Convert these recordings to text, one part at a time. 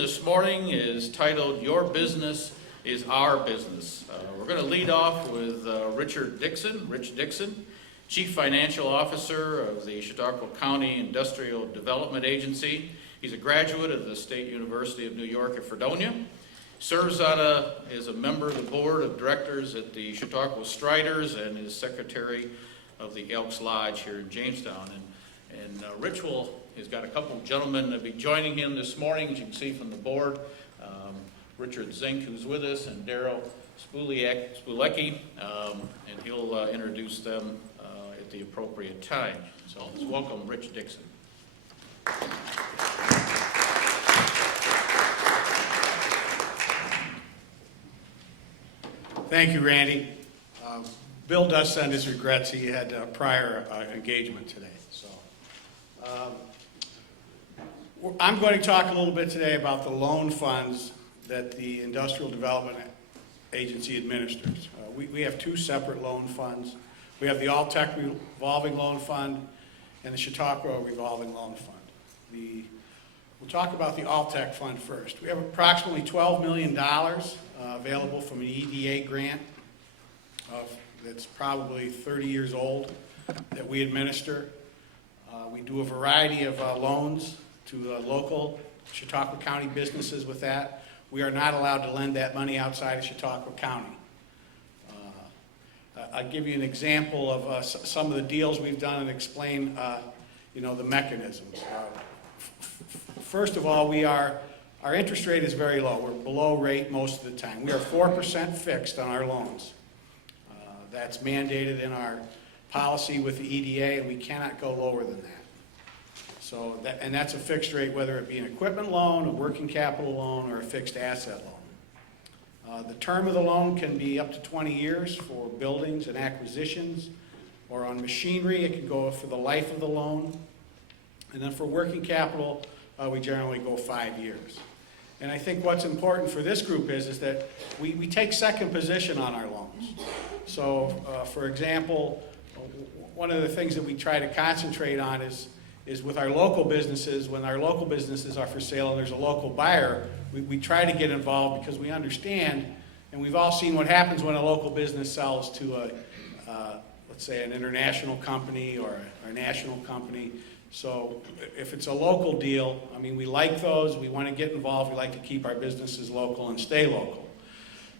this morning is titled, Your Business is Our Business. We're going to lead off with Rich Dixon, Chief Financial Officer of the Chautauqua County Industrial Development Agency. He's a graduate of the State University of New York at Fredonia. Serves as a member of the Board of Directors at the Chautauqua Striders and is Secretary of the Elks Lodge here in Jamestown. And Rich has got a couple of gentlemen that will be joining him this morning, as you can see from the board. Richard Zink, who's with us, and Daryl Spulecki, and he'll introduce them at the appropriate time. So let's welcome Rich Dixon. Thank you, Randy. Bill does send his regrets. He had a prior engagement today. So, I'm going to talk a little bit today about the loan funds that the Industrial Development Agency administers. We have two separate loan funds. We have the All-Tech Revolving Loan Fund and the Chautauqua Revolving Loan Fund. We'll talk about the All-Tech Fund first. We have approximately $12 million available from an EDA grant that's probably 30 years old that we administer. We do a variety of loans to local Chautauqua County businesses with that. We are not allowed to lend that money outside of Chautauqua County. I'll give you an example of some of the deals we've done and explain the mechanisms. First of all, our interest rate is very low. We're below rate most of the time. We are 4% fixed on our loans. That's mandated in our policy with the EDA, and we cannot go lower than that. So that's a fixed rate, whether it be an equipment loan, a working capital loan, or a fixed asset loan. The term of the loan can be up to 20 years for buildings and acquisitions, or on machinery, it can go for the life of the loan. And then for working capital, we generally go 5 years. And I think what's important for this group is that we take second position on our loans. So, for example, one of the things that we try to concentrate on is with our local businesses, when our local businesses are for sale and there's a local buyer, we try to get involved because we understand, and we've all seen what happens when a local business sells to let's say an international company or a national company. So if it's a local deal, I mean, we like those, we want to get involved, we like to keep our businesses local and stay local.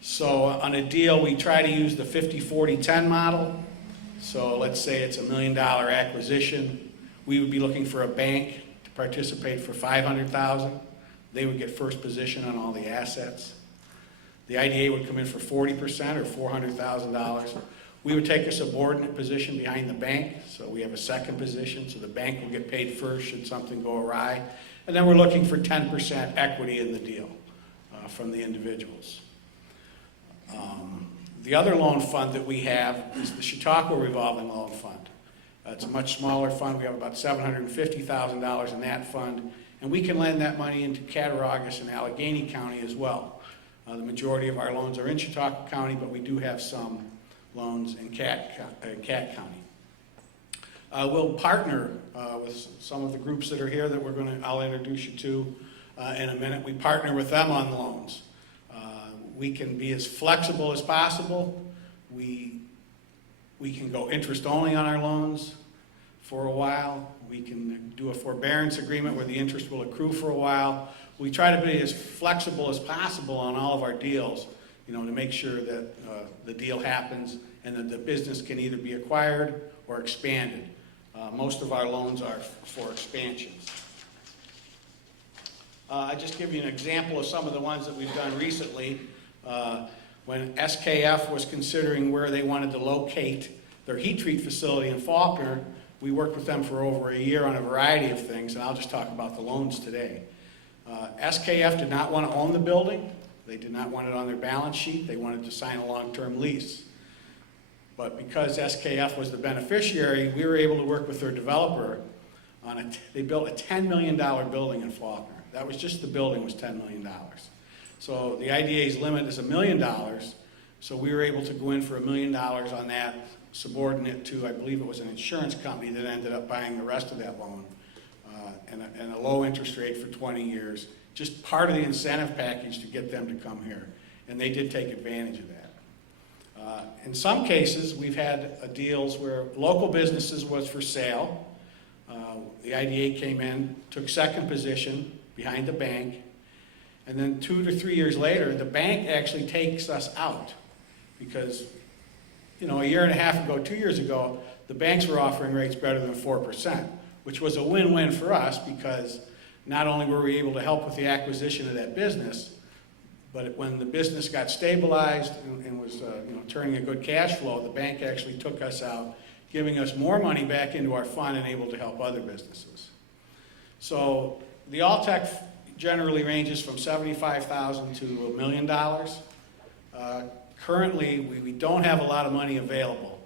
So on a deal, we try to use the 50-40-10 model. So let's say it's $1 million acquisition. We would be looking for a bank to participate for $500,000. They would get first position on all the assets. The IDA would come in for 40% or $400,000. We would take a subordinate position behind the bank, so we have a second position, so the bank will get paid first should something go awry. And then we're looking for 10% equity in the deal from the individuals. The other loan fund that we have is the Chautauqua Revolving Loan Fund. It's a much smaller fund. We have about $750,000 in that fund, and we can lend that money into Cattaraugus and Allegheny County as well. The majority of our loans are in Chautauqua County, but we do have some loans in Cat County. We'll partner with some of the groups that are here that I'll introduce you to in a minute. We partner with them on loans. We can be as flexible as possible. We can go interest only on our loans for a while. We can do a forbearance agreement where the interest will accrue for a while. We try to be as flexible as possible on all of our deals, to make sure that the deal happens and that the business can either be acquired or expanded. Most of our loans are for expansions. I just give you an example of some of the ones that we've done recently. When SKF was considering where they wanted to locate their heat treat facility in Faulkner, we worked with them for over a year on a variety of things, and I'll just talk about the loans today. SKF did not want to own the building. They did not want it on their balance sheet. They wanted to sign a long-term lease. But because SKF was the beneficiary, we were able to work with their developer on it. They built a $10 million building in Faulkner. That was just the building was $10 million. So the IDA's limit is $1 million. So we were able to go in for $1 million on that, subordinate to, I believe it was an insurance company that ended up buying the rest of that loan, and a low interest rate for 20 years just part of the incentive package to get them to come here. And they did take advantage of that. In some cases, we've had deals where local businesses was for sale. The IDA came in, took second position behind the bank, and then 2 to 3 years later, the bank actually takes us out because, you know, a year and a half ago, 2 years ago, the banks were offering rates better than 4%, which was a win-win for us because not only were we able to help with the acquisition of that business, but when the business got stabilized and was turning a good cash flow, the bank actually took us out, giving us more money back into our fund and able to help other businesses. So the All-Tech generally ranges from $75,000 to $1 million. Currently, we don't have a lot of money available.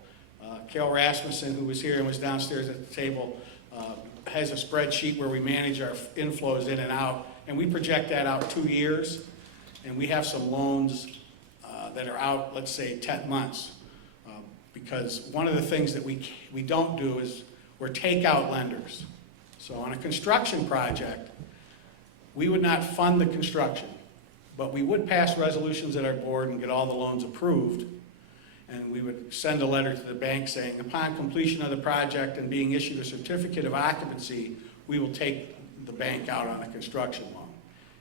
Kel Rasmussen, who was here and was downstairs at the table, has a spreadsheet where we manage our inflows in and out, and we project that out 2 years. And we have some loans that are out, let's say, 10 months. Because one of the things that we don't do is we're takeout lenders. So on a construction project, we would not fund the construction, but we would pass resolutions at our board and get all the loans approved. And we would send a letter to the bank saying, upon completion of the project and being issued a certificate of occupancy, we will take the bank out on a construction loan.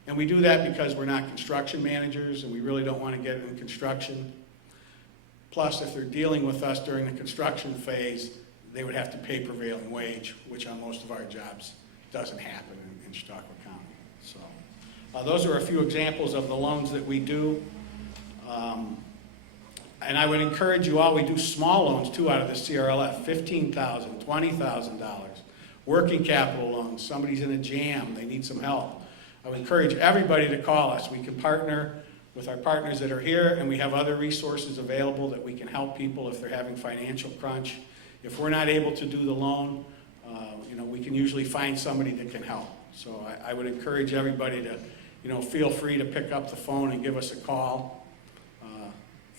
And we do that because we're not construction managers and we really don't want to get into construction. Plus, if they're dealing with us during the construction phase, they would have to pay prevailing wage, which on most of our jobs doesn't happen in Chautauqua County. So those are a few examples of the loans that we do. And I would encourage you all, we do small loans too out of the CRLF, $15,000, $20,000. Working capital loans, somebody's in a jam, they need some help. I would encourage everybody to call us. We can partner with our partners that are here, and we have other resources available that we can help people if they're having financial crunch. If we're not able to do the loan, we can usually find somebody that can help. So I would encourage everybody to, feel free to pick up the phone and give us a call,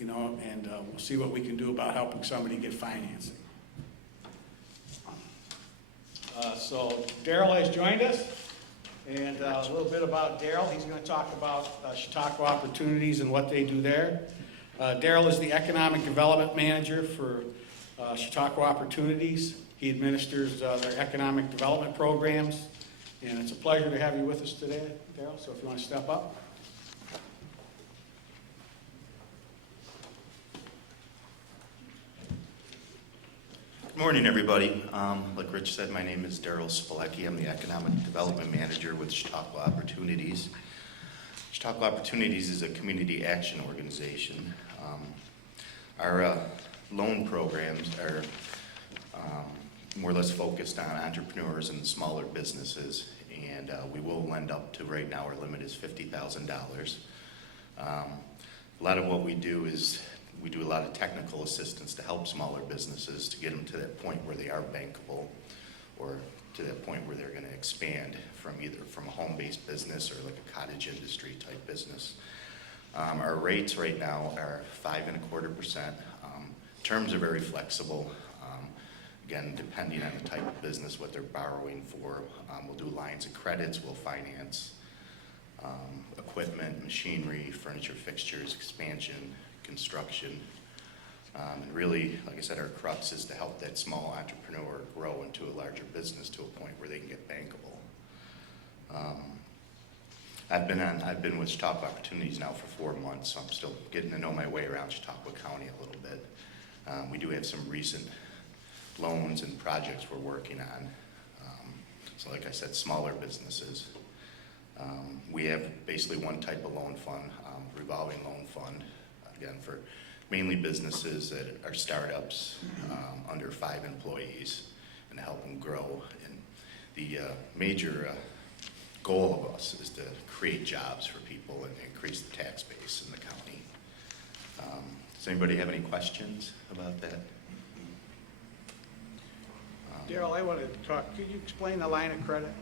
and we'll see what we can do about helping somebody get financing. So Daryl has joined us. And a little bit about Daryl. He's going to talk about Chautauqua Opportunities and what they do there. Daryl is the Economic Development Manager for Chautauqua Opportunities. He administers their economic development programs. And it's a pleasure to have you with us today, Daryl. So if you want to step up. Good morning, everybody. Like Rich said, my name is Daryl Spilecki. I'm the Economic Development Manager with Chautauqua Opportunities. Chautauqua Opportunities is a community action organization. Our loan programs are more or less focused on entrepreneurs and smaller businesses, and we will lend up to, right now, our limit is $50,000. A lot of what we do is we do a lot of technical assistance to help smaller businesses to get them to that point where they are bankable, or to that point where they're going to expand from either from a home-based business or like a cottage industry type business. Our rates right now are 5.25%. Terms are very flexible. Again, depending on the type of business, what they're borrowing for. We'll do lines of credits, we'll finance equipment, machinery, furniture, fixtures, expansion, construction. And really, like I said, our crux is to help that small entrepreneur grow into a larger business to a point where they can get bankable. I've been with Chautauqua Opportunities now for 4 months, so I'm still getting to know my way around Chautauqua County a little bit. We do have some recent loans and projects we're working on. So like I said, smaller businesses. We have basically one type of loan fund, revolving loan fund, again, for mainly businesses that are startups under 5 employees, and help them grow. And the major goal of us is to create jobs for people and increase the tax base in the county. Does anybody have any questions about that? Daryl, I wanted to talk. Could you explain the line of credit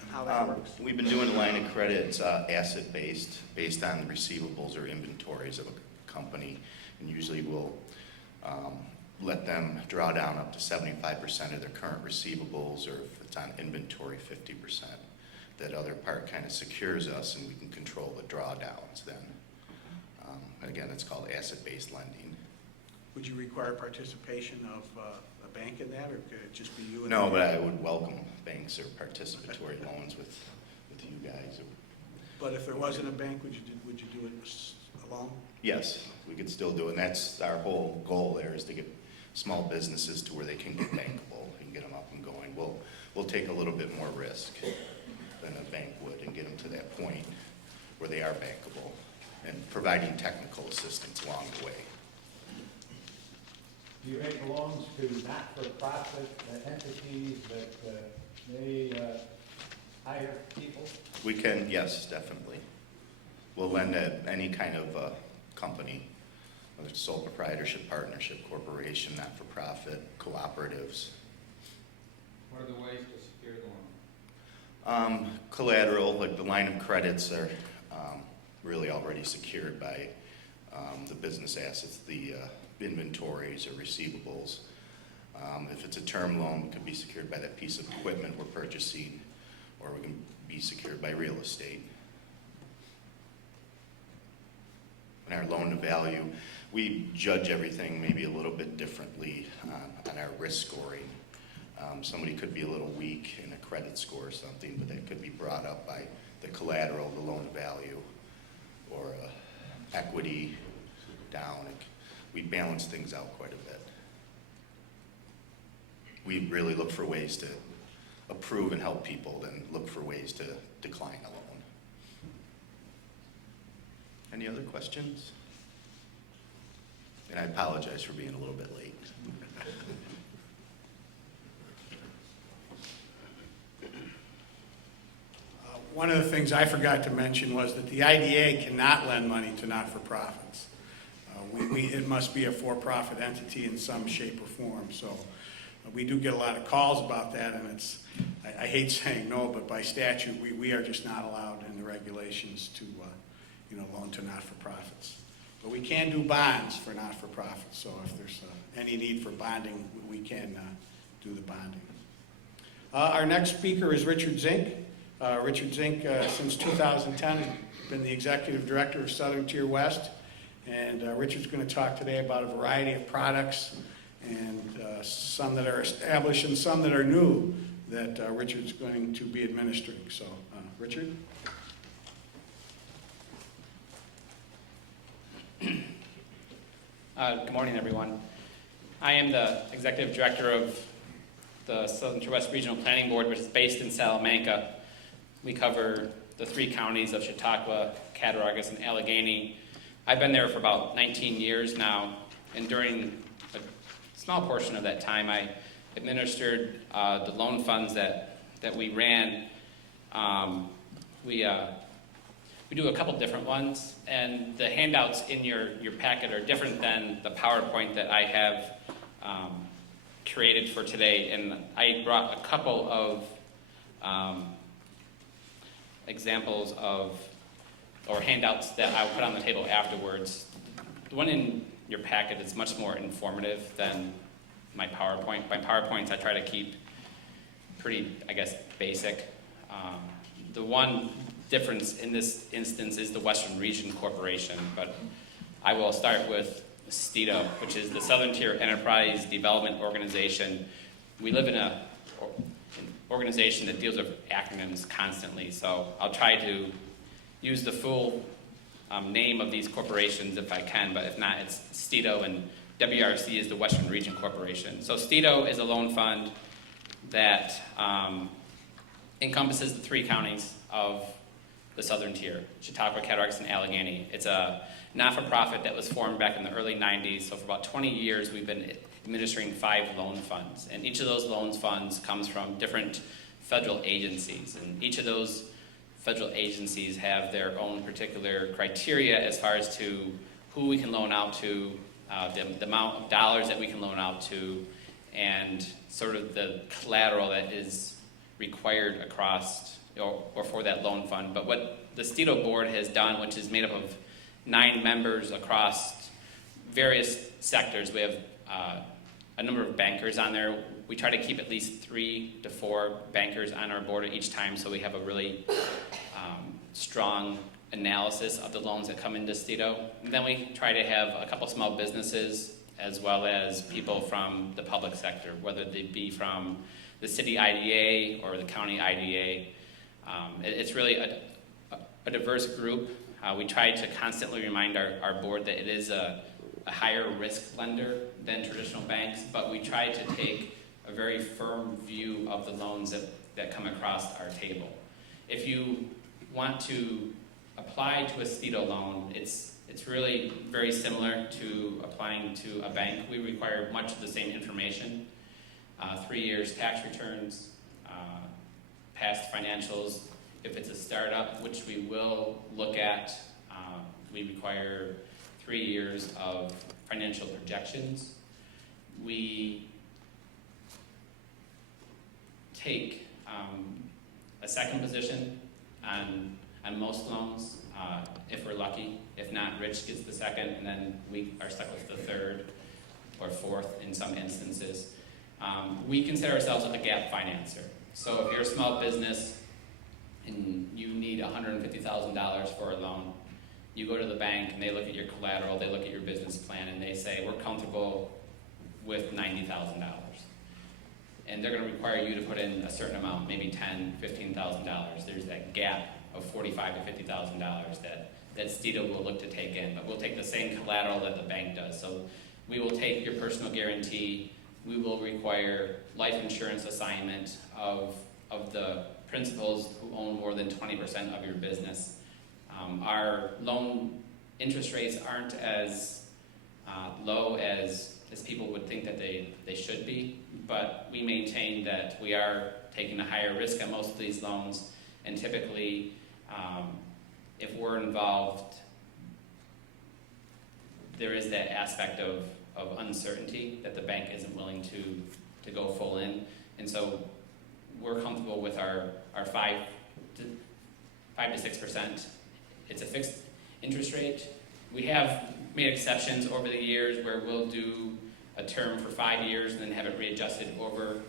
and how that works? We've been doing a line of credit. It's asset-based, based on receivables or inventories of a company. And usually we'll let them draw down up to 75% of their current receivables, or if it's on inventory, 50%. that other part kind of secures us and we can control the drawdowns then. Again, it's called asset-based lending. Would you require participation of a bank in that, or could it just be you? And No, but I would welcome banks or participatory loans with you guys. But if there wasn't a bank, would you do it alone? Yes, we could still do it, and that's our whole goal there, is to get small businesses to where they can get bankable and get them up and going. We'll take a little bit more risk than a bank would and get them to that point where they are bankable, and providing technical assistance along the way. Do you make loans to not-for-profit entities that may hire people? We can, yes, definitely. We'll lend to any kind of company, whether it's sole proprietorship, partnership, corporation, not-for-profit, cooperatives. What are the ways to secure the loan? Collateral, like the line of credits, are really already secured by the business assets, the inventories or receivables. If it's a term loan, it could be secured by that piece of equipment we're purchasing, or we can be secured by real estate. And our loan to value, we judge everything maybe a little bit differently on our risk scoring. Somebody could be a little weak in a credit score or something, but that could be brought up by the collateral, the loan to value, or equity down. We balance things out quite a bit. We really look for ways to approve and help people than look for ways to decline a loan. Any other questions? And I apologize for being a little bit late. One of the things I forgot to mention was that the IDA cannot lend money to not-for-profits. It must be a for-profit entity in some shape or form. So we do get a lot of calls about that, and I hate saying no, but by statute, we are just not allowed in the regulations to loan to not-for-profits. But we can do bonds for not-for-profits, so if there's any need for bonding, we can do the bonding. Our next speaker is Richard Zink. Richard Zink, since 2010, has been the Executive Director of Southern Tier West, and Richard's going to talk today about a variety of products, and some that are established and some that are new that Richard's going to be administering. So, Richard? Good morning, everyone. I am the Executive Director of the Southern Tier West Regional Planning Board, which is based in Salamanca. We cover the 3 counties of Chautauqua, Cattaraugus, and Allegheny. I've been there for about 19 years now, and during a small portion of that time, I administered the loan funds that we ran. We do a couple different ones, and the handouts in your packet are different than the PowerPoint that I have created for today, and I brought a couple of examples of, or handouts that I'll put on the table afterwards. The one in your packet is much more informative than my PowerPoint. My PowerPoints I try to keep pretty, I guess, basic. The one difference in this instance is the Western Region Corporation, but I will start with CCIDA, which is the Southern Tier Enterprise Development Organization. We live in an organization that deals with acronyms constantly, so I'll try to use the full name of these corporations if I can, but if not, it's CCIDA, and WRC is the Western Region Corporation. So CCIDA is a loan fund that encompasses the 3 counties of the Southern Tier, Chautauqua, Cattaraugus, and Allegheny. It's a not-for-profit that was formed back in the early 90s, so for about 20 years we've been administering 5 loan funds, and each of those loan funds comes from different federal agencies, and each of those federal agencies have their own particular criteria as far as to who we can loan out to, the amount of dollars that we can loan out to, and sort of the collateral that is required across or for that loan fund. But what the CCIDA board has done, which is made up of 9 members across various sectors, we have a number of bankers on there. we try to keep at least 3 to 4 bankers on our board at each time, so we have a really strong analysis of the loans that come into CCIDA. And then we try to have a couple small businesses as well as people from the public sector, whether they be from the city IDA or the county IDA. It's really a diverse group. We try to constantly remind our board that it is a higher risk lender than traditional banks, but we try to take a very firm view of the loans that come across our table. If you want to apply to a CCIDA loan, it's really very similar to applying to a bank. We require much of the same information, 3 years tax returns, past financials. If it's a startup, which we will look at, we require 3 years of financial projections. We take a second position on most loans, if we're lucky. If not, Rich gets the second, and then we are stuck with the third or fourth in some instances. We consider ourselves a gap financer. So if you're a small business and you need $150,000 for a loan, you go to the bank and they look at your collateral, they look at your business plan, and they say, we're comfortable with $90,000. And they're going to require you to put in a certain amount, maybe $10,000, $15,000. There's that gap of $45,000 to $50,000 that CCIDA will look to take in. But we'll take the same collateral that the bank does. So we will take your personal guarantee. We will require life insurance assignment of the principals who own more than 20% of your business. Our loan interest rates aren't as low as people would think that they should be, but we maintain that we are taking a higher risk on most of these loans, and typically, if we're involved, there is that aspect of uncertainty that the bank isn't willing to go full in, and so we're comfortable with our 5 to 6%. It's a fixed interest rate. We have made exceptions over the years where we'll do a term for 5 years and then have it readjusted over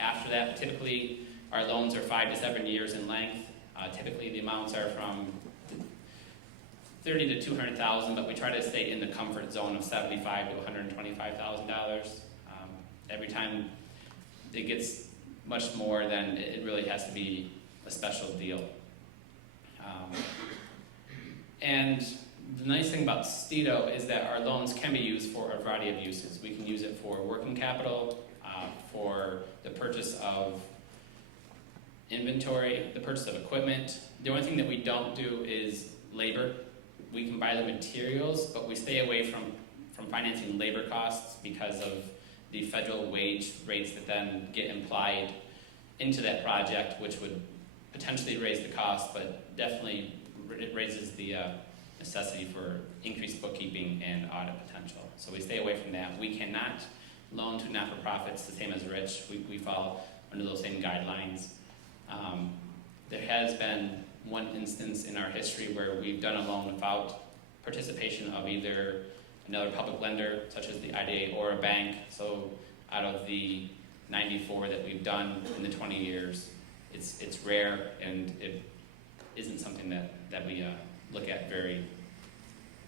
after that. But typically, our loans are 5 to 7 years in length. Typically, the amounts are from $30,000 to $200,000, but we try to stay in the comfort zone of $75,000 to $125,000. Every time it gets much more, then it really has to be a special deal. And the nice thing about CCIDA is that our loans can be used for a variety of uses. We can use it for working capital, for the purchase of inventory, the purchase of equipment. The only thing that we don't do is labor. We can buy the materials, but we stay away from financing labor costs because of the federal wage rates that then get implied into that project, which would potentially raise the cost, but definitely it raises the necessity for increased bookkeeping and audit potential. So we stay away from that. We cannot loan to not-for-profits the same as Rich. We fall under those same guidelines. There has been one instance in our history where we've done a loan without participation of either another public lender, such as the IDA, or a bank. So out of the 94 that we've done in the 20 years, it's rare, and it isn't something that we look at very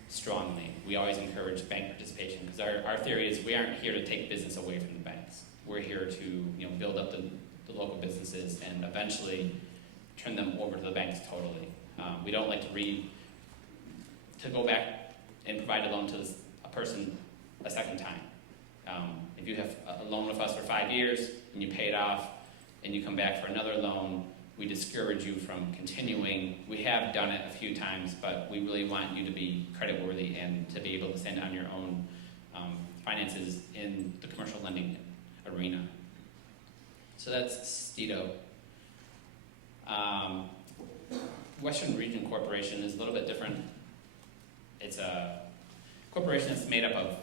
strongly. We always encourage bank participation because our theory is we aren't here to take business away from the banks. We're here to build up the local businesses and eventually turn them over to the banks totally. We don't like to go back and provide a loan to a person a second time. If you have a loan with us for 5 years and you pay it off and you come back for another loan, we discourage you from continuing. We have done it a few times, but we really want you to be creditworthy and to be able to stand on your own finances in the commercial lending arena. So that's CCIDA. Western Region Corporation is a little bit different. It's a corporation that's made up of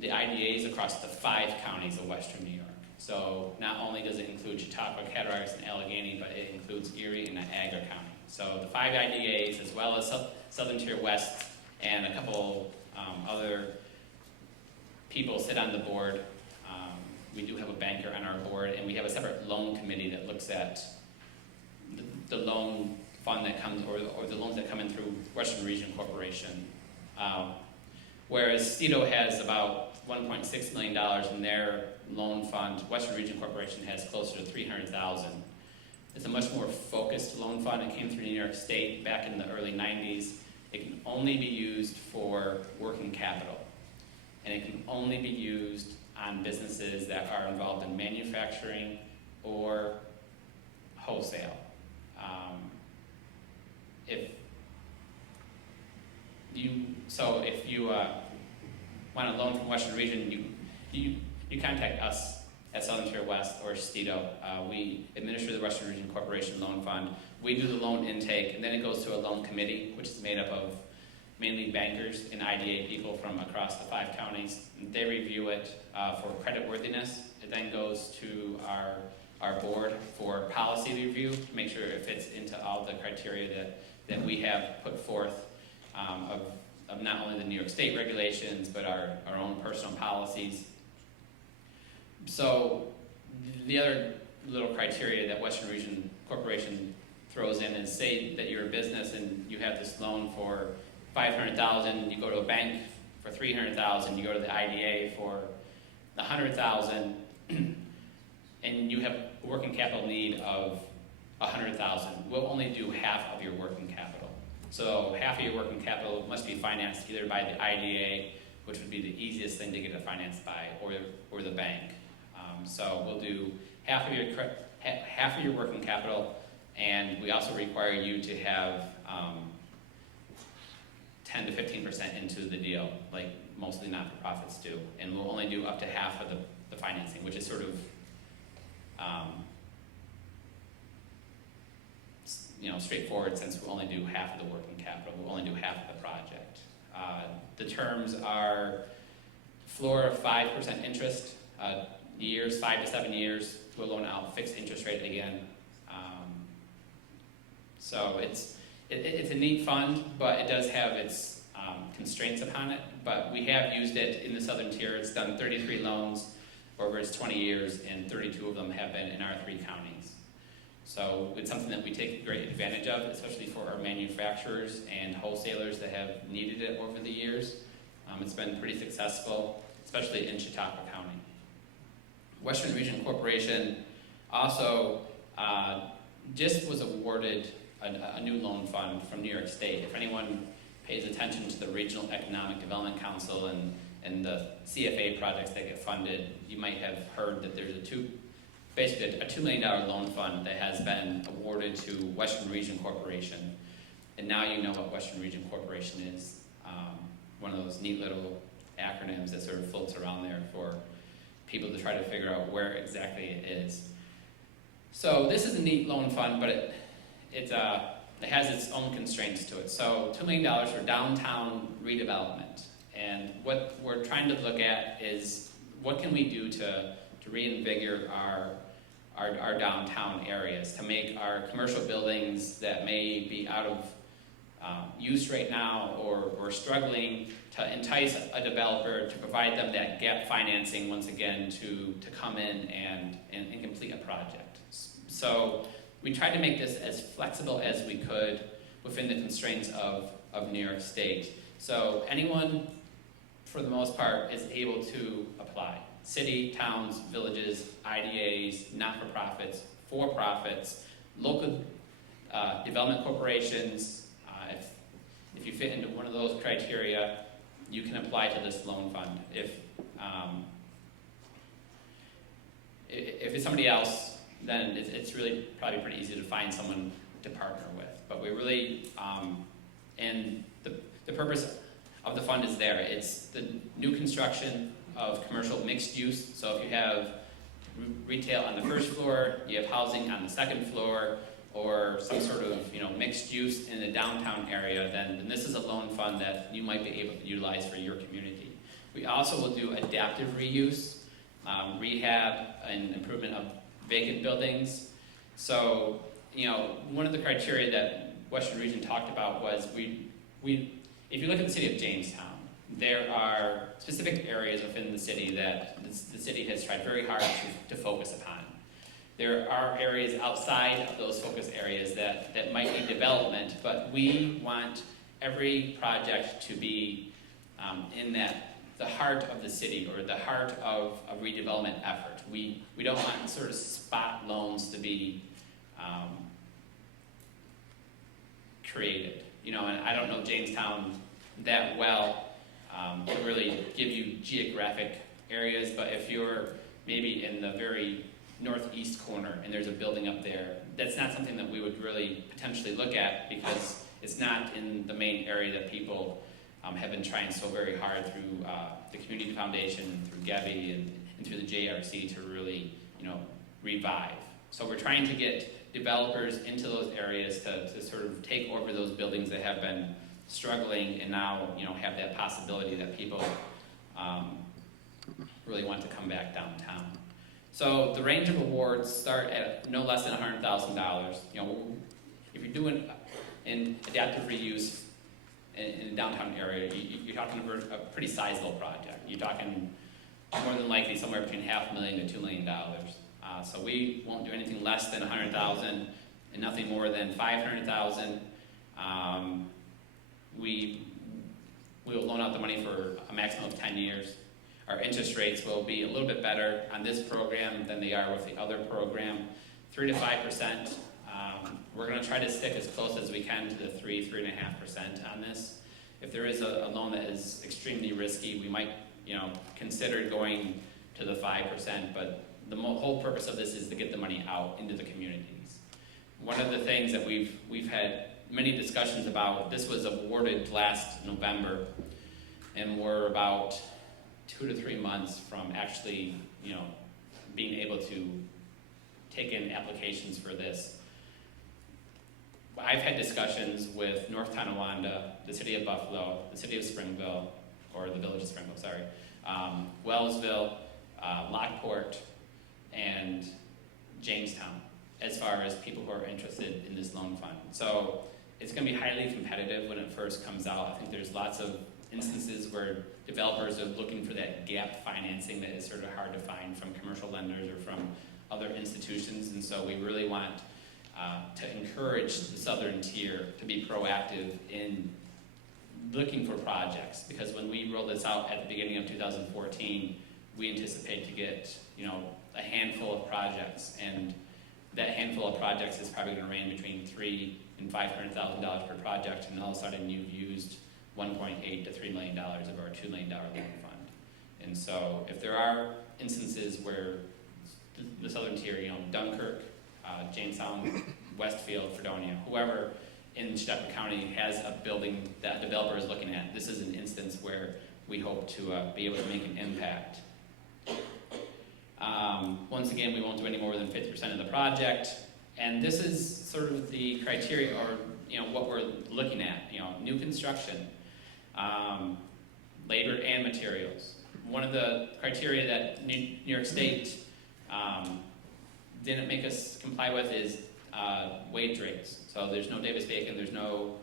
the IDAs across the 5 counties of Western New York. So not only does it include Chautauqua, Cataracts, and Allegheny, but it includes Erie and Niagara County. So the 5 IDAs, as well as Southern Tier West, and a couple other people sit on the board. We do have a banker on our board, and we have a separate loan committee that looks at the loan fund that comes, or the loans that come in through Western Region Corporation. Whereas CCIDA has about $1.6 million in their loan fund, Western Region Corporation has closer to $300,000. It's a much more focused loan fund. It came through New York State back in the early 90s. It can only be used for working capital. And it can only be used on businesses that are involved in manufacturing or wholesale. If you want a loan from Western Region, you contact us at Southern Tier West or CCIDA. We administer the Western Region Corporation Loan Fund. We do the loan intake, and then it goes to a loan committee, which is made up of mainly bankers and IDA people from across the 5 counties. They review it for creditworthiness. It then goes to our board for policy review to make sure it fits into all the criteria that we have put forth of not only the New York State regulations, but our own personal policies. So the other little criteria that Western Region Corporation throws in is, say that you're a business and you have this loan for $500,000, you go to a bank for $300,000, you go to the IDA for $100,000, and you have a working capital need of $100,000. We'll only do half of your working capital. So half of your working capital must be financed either by the IDA, which would be the easiest thing to get it financed by, or the bank. So we'll do half of your working capital, and we also require you to have 10 to 15% into the deal, like mostly not-for-profits do, and we'll only do up to half of the financing, which is sort of straightforward, since we'll only do half of the working capital. We'll only do half of the project. The terms are floor of 5% interest, years, 5 to 7 years, to a loan out, fixed interest rate again. So it's a neat fund, but it does have its constraints upon it. But we have used it in the Southern Tier. It's done 33 loans over its 20 years, and 32 of them have been in our 3 counties. So it's something that we take great advantage of, especially for our manufacturers and wholesalers that have needed it over the years. It's been pretty successful, especially in Chautauqua County. Western Region Corporation also just was awarded a new loan fund from New York State. If anyone pays attention to the Regional Economic Development Council and the CFA projects that get funded, you might have heard that there's basically a $2 million loan fund that has been awarded to Western Region Corporation. And now you know what Western Region Corporation is. One of those neat little acronyms that sort of floats around there for people to try to figure out where exactly it is. So this is a neat loan fund, but it has its own constraints to it. So $2 million for downtown redevelopment. And what we're trying to look at is, what can we do to reinvigorate our downtown areas, to make our commercial buildings that may be out of use right now or struggling, to entice a developer to provide them that gap financing once again to come in and complete a project. So we tried to make this as flexible as we could within the constraints of New York State. So anyone, for the most part, is able to apply. City, towns, villages, IDAs, not-for-profits, for-profits, local development corporations. If you fit into one of those criteria, you can apply to this loan fund. If it's somebody else, then it's really probably pretty easy to find someone to partner with. But we really, and the purpose of the fund is there. It's the new construction of commercial mixed use. So if you have retail on the first floor, you have housing on the second floor, or some sort of mixed use in the downtown area, then this is a loan fund that you might be able to utilize for your community. We also will do adaptive reuse, rehab, and improvement of vacant buildings. So one of the criteria that Western Region talked about was if you look at the city of Jamestown, there are specific areas within the city that the city has tried very hard to focus upon. There are areas outside of those focus areas that might need development, but we want every project to be in the heart of the city, or the heart of a redevelopment effort. We don't want sort of spot loans to be created. And I don't know Jamestown that well to really give you geographic areas, but if you're maybe in the very northeast corner and there's a building up there, that's not something that we would really potentially look at, because it's not in the main area that people have been trying so very hard through the Community Foundation, through GEBI, and through the JRC to really, revive. So we're trying to get developers into those areas to sort of take over those buildings that have been struggling, and now, have that possibility that people really want to come back downtown. So the range of awards start at no less than $100,000. If you're doing an adaptive reuse in a downtown area, you're talking about a pretty sizable project. You're talking more than likely somewhere between $500,000 to $2 million. So we won't do anything less than $100,000 and nothing more than $500,000. We will loan out the money for a maximum of 10 years. Our interest rates will be a little bit better on this program than they are with the other program, 3 to 5%. We're going to try to stick as close as we can to the 3.5% on this. If there is a loan that is extremely risky, we might, consider going to the 5%. But the whole purpose of this is to get the money out into the communities. One of the things that we've had many discussions about, this was awarded last November, and we're about 2 to 3 months from actually, being able to take in applications for this. I've had discussions with North Tonawanda, the City of Buffalo, the City of Springville, or the Village of Springville, sorry, Wellsville, Lockport, and Jamestown, as far as people who are interested in this loan fund. So it's going to be highly competitive when it first comes out. I think there's lots of instances where developers are looking for that gap financing that is sort of hard to find from commercial lenders or from other institutions, and so we really want to encourage the southern tier to be proactive in looking for projects, because when we rolled this out at the beginning of 2014, we anticipate to get a handful of projects, and that handful of projects is probably going to range between $300,000 and $500,000 per project, and all of a sudden you've used $1.8 to $3 million of our $2 million loan fund. And so if there are instances where the southern tier, Dunkirk, Jamestown, Westfield, Fredonia, whoever in Chautauqua County has a building that a developer is looking at, this is an instance where we hope to be able to make an impact. Once again, we won't do any more than 50% of the project, and this is sort of the criteria, or what we're looking at. New construction, labor and materials. One of the criteria that New York State didn't make us comply with is wage rates. So there's no Davis-Bacon, there's no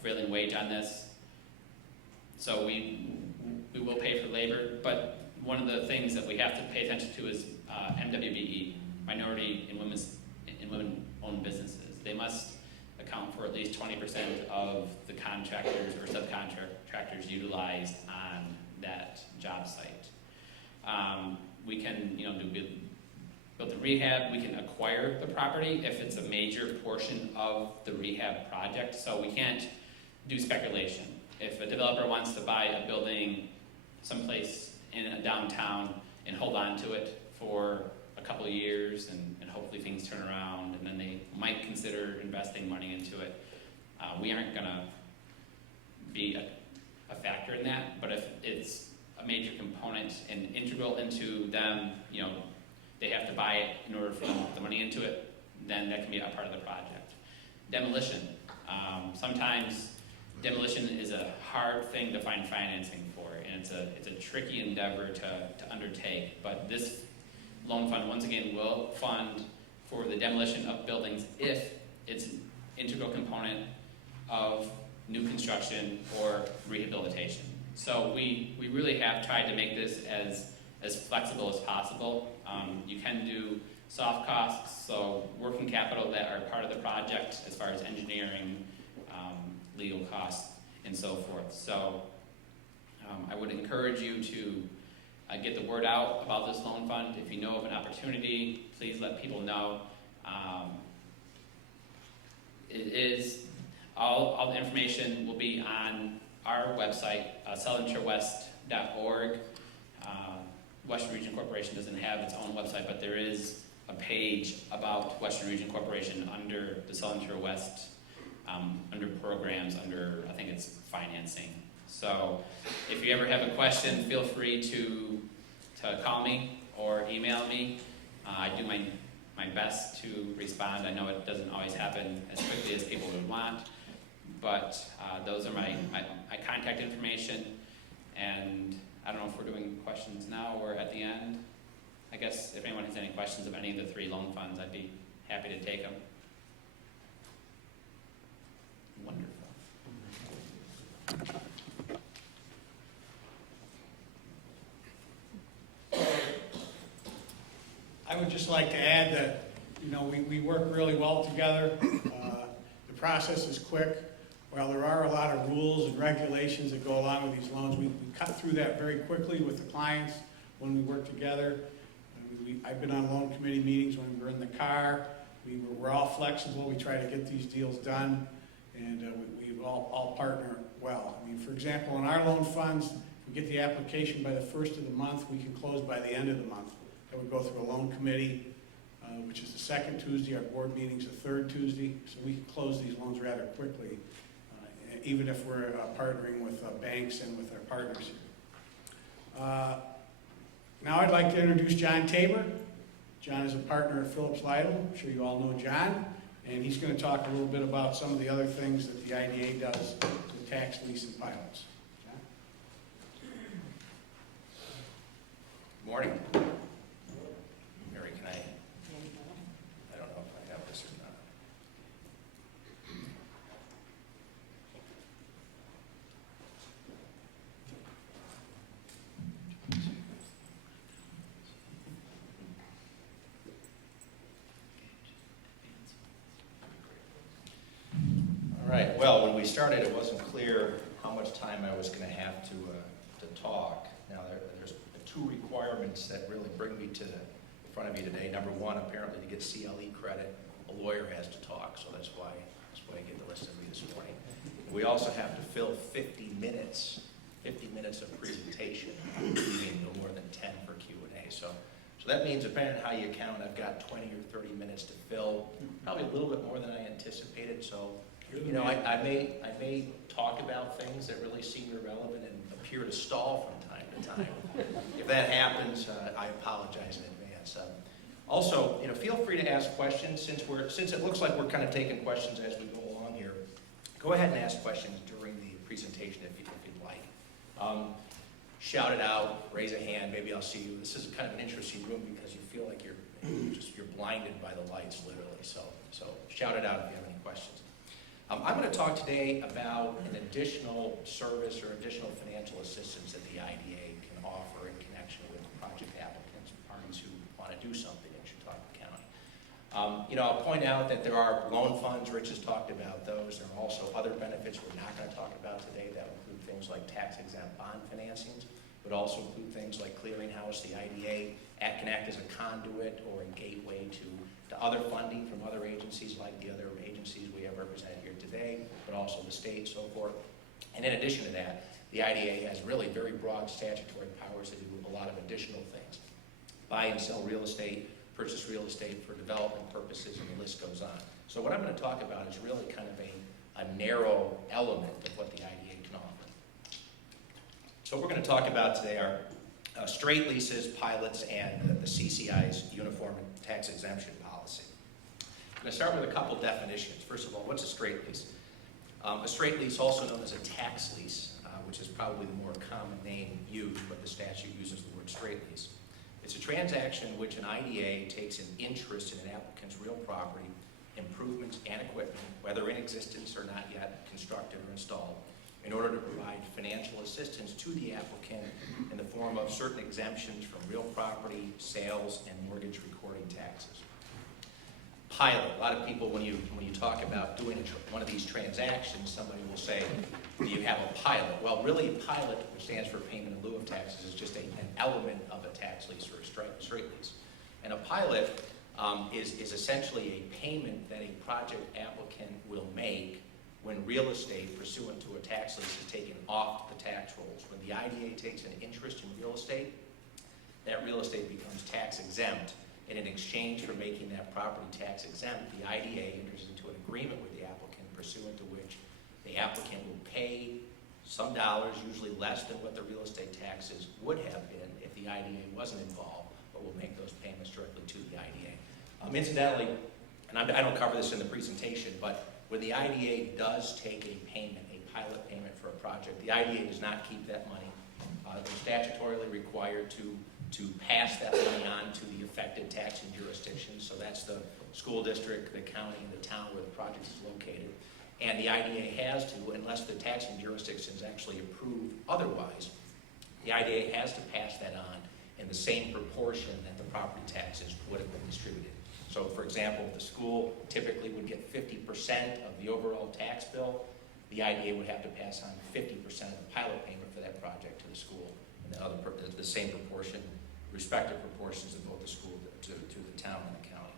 prevailing wage on this. So we will pay for labor, but one of the things that we have to pay attention to is MWBE, minority and women-owned businesses. They must account for at least 20% of the contractors or subcontractors utilized on that job site. We can, build the rehab. We can acquire the property if it's a major portion of the rehab project. So we can't do speculation. If a developer wants to buy a building someplace in a downtown and hold on to it for a couple of years and hopefully things turn around, and then they might consider investing money into it, we aren't going to be a factor in that. But if it's a major component and integral into them, they have to buy it in order for them to put the money into it, then that can be a part of the project. Demolition. Sometimes demolition is a hard thing to find financing for, and it's a tricky endeavor to undertake. But this loan fund, once again, will fund for the demolition of buildings if it's an integral component of new construction or rehabilitation. So we really have tried to make this as flexible as possible. You can do soft costs, so working capital that are part of the project as far as engineering, legal costs, and so forth. So I would encourage you to get the word out about this loan fund. If you know of an opportunity, please let people know. It is, all the information will be on our website, southernshorewest.org. Western Region Corporation doesn't have its own website, but there is a page about Western Region Corporation under the Southern Shore West, under programs, under, I think it's financing. So if you ever have a question, feel free to call me or email me. I do my best to respond. I know it doesn't always happen as quickly as people would want, but those are my contact information. And I don't know if we're doing questions now or at the end. I guess if anyone has any questions of any of the 3 loan funds, I'd be happy to take them. Wonderful. I would just like to add that, you know, we work really well together. The process is quick. While there are a lot of rules and regulations that go along with these loans, we cut through that very quickly with the clients when we work together. I've been on loan committee meetings when we're in the car. We're all flexible. We try to get these deals done, and we all partner well. I mean, for example, in our loan funds, if we get the application by the 1st of the month, we can close by the end of the month. That would go through a loan committee, which is the 2nd Tuesday. Our board meeting's the 3rd Tuesday, so we can close these loans rather quickly, even if we're partnering with banks and with our partners here. Now I'd like to introduce Jon Taber. Jon is a partner at Phillips Lytle. I'm sure you all know Jon, and he's going to talk a little bit about some of the other things that the IDA does with tax, lease, and pilots. Jon? Good morning. Mary, can I don't know if I have this or not. All right, well, when we started, it wasn't clear how much time I was going to have to talk. Now, there's 2 requirements that really bring me to the front of you today. Number 1, apparently to get CLE credit, a lawyer has to talk, so that's why I get the rest of me this morning. We also have to fill 50 minutes of presentation, leaving no more than 10 for Q&A. So that means, depending on how you count, I've got 20 or 30 minutes to fill, probably a little bit more than I anticipated. So, you know, I may talk about things that really seem irrelevant and appear to stall from time to time. If that happens, I apologize in advance. Also, you know, feel free to ask questions since it looks like we're kind of taking questions as we go along here. Go ahead and ask questions during the presentation if you'd like. Shout it out, raise a hand, maybe I'll see you. This is kind of an interesting room because you feel like you're blinded by the lights, literally. So shout it out if you have any questions. I'm going to talk today about an additional service or additional financial assistance that the IDA can offer in connection with project applicants and parties who want to do something in Chautauqua County. You know, I'll point out that there are loan funds. Rich has talked about those. There are also other benefits we're not going to talk about today that include things like tax-exempt bond financings, but also include things like clearinghouse. The IDA can act as a conduit or a gateway to other funding from other agencies like the other agencies we have represented here today, but also the state, so forth. And in addition to that, the IDA has really very broad statutory powers to do a lot of additional things. Buy and sell real estate, purchase real estate for development purposes, and the list goes on. So what I'm going to talk about is really kind of a narrow element of what the IDA can offer. So what we're going to talk about today are straight leases, pilots, and the CCI's uniform tax exemption policy. I'm going to start with a couple definitions. First of all, what's a straight lease? A straight lease, also known as a tax lease, which is probably the more common name used, but the statute uses the word straight lease. It's a transaction in which an IDA takes an interest in an applicant's real property, improvements, and equipment, whether in existence or not yet constructed or installed, in order to provide financial assistance to the applicant in the form of certain exemptions from real property, sales, and mortgage recording taxes. Pilot. A lot of people, when you talk about doing one of these transactions, somebody will say, do you have a pilot? Well, really, a pilot, which stands for payment in lieu of taxes, is just an element of a tax lease or a straight lease. And a pilot is essentially a payment that a project applicant will make when real estate pursuant to a tax lease is taken off the tax rolls. When the IDA takes an interest in real estate, that real estate becomes tax exempt. And in exchange for making that property tax exempt, the IDA enters into an agreement with the applicant pursuant to which the applicant will pay some dollars, usually less than what the real estate taxes would have been if the IDA wasn't involved, but will make those payments directly to the IDA. Incidentally, and I don't cover this in the presentation, but when the IDA does take a payment, a pilot payment for a project, the IDA does not keep that money. They're statutorily required to pass that money on to the affected taxing jurisdictions. So that's the school district, the county, and the town where the project is located. And the IDA has to, unless the taxing jurisdictions actually approve otherwise, the IDA has to pass that on in the same proportion that the property taxes would have been distributed. So for example, the school typically would get 50% of the overall tax bill. The IDA would have to pass on 50% of the pilot payment for that project to the school, and the same proportion, respective proportions of both the school to the town and the county.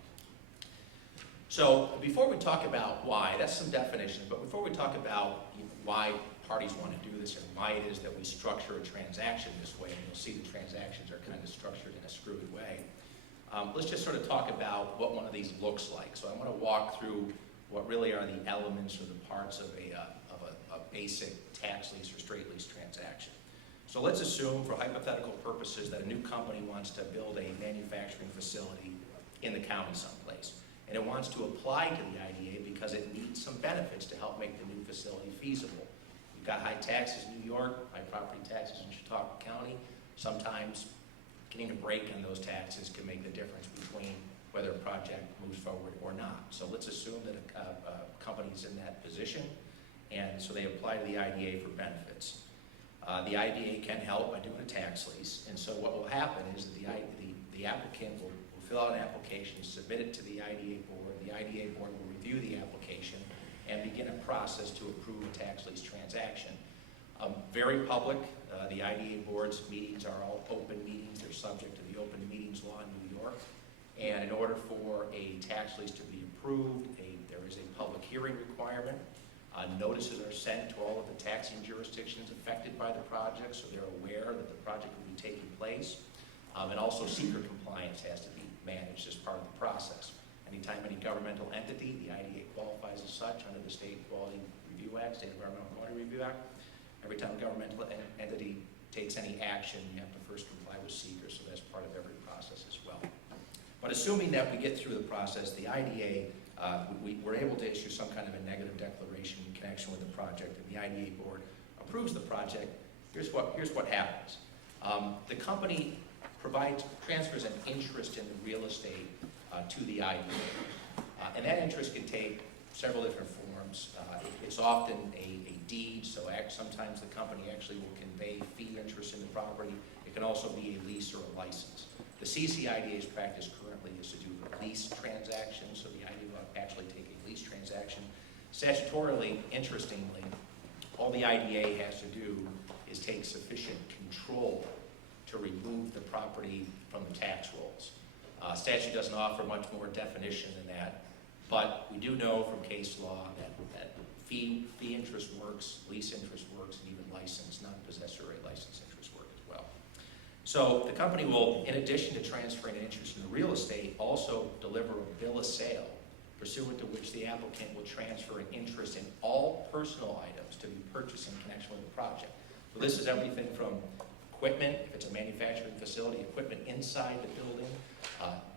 So before we talk about why, that's some definitions, but before we talk about why parties want to do this and why it is that we structure a transaction this way, and you'll see the transactions are kind of structured in a screwy way, let's just sort of talk about what one of these looks like. So I want to walk through what really are the elements or the parts of a basic tax lease or straight lease transaction. So let's assume, for hypothetical purposes, that a new company wants to build a manufacturing facility in the county someplace. And it wants to apply to the IDA because it needs some benefits to help make the new facility feasible. You've got high taxes in New York, high property taxes in Chautauqua County. Sometimes getting a break on those taxes can make the difference between whether a project moves forward or not. So let's assume that a company's in that position, and so they apply to the IDA for benefits. The IDA can help by doing a tax lease, and so what will happen is that the applicant will fill out an application, submit it to the IDA board. The IDA board will review the application and begin a process to approve a tax lease transaction. Very public. The IDA board's meetings are all open meetings. They're subject to the open meetings law in New York. And in order for a tax lease to be approved, there is a public hearing requirement. Notices are sent to all of the taxing jurisdictions affected by the project, so they're aware that the project will be taking place. And also secret compliance has to be managed as part of the process. Anytime any governmental entity, the IDA qualifies as such under the State Quality Review Act, State Environmental Quality Review Act, every time a governmental entity takes any action, you have to first comply with secret, so that's part of every process as well. But assuming that we get through the process, the IDA, we're able to issue some kind of a negative declaration in connection with the project, and the IDA board approves the project. Here's what happens. The company transfers an interest in the real estate to the IDA. And that interest can take several different forms. It's often a deed, so sometimes the company actually will convey fee interest in the property. It can also be a lease or a license. The CCIDA's practice currently is to do lease transactions, so the IDA will actually take a lease transaction. Statutorily, interestingly, all the IDA has to do is take sufficient control to remove the property from the tax rolls. Statute doesn't offer much more definition than that, but we do know from case law that fee interest works, lease interest works, and even license, non-possessory license interest work as well. So the company will, in addition to transferring an interest in the real estate, also deliver a bill of sale pursuant to which the applicant will transfer an interest in all personal items to be purchased in connection with the project. So this is everything from equipment, if it's a manufacturing facility, equipment inside the building,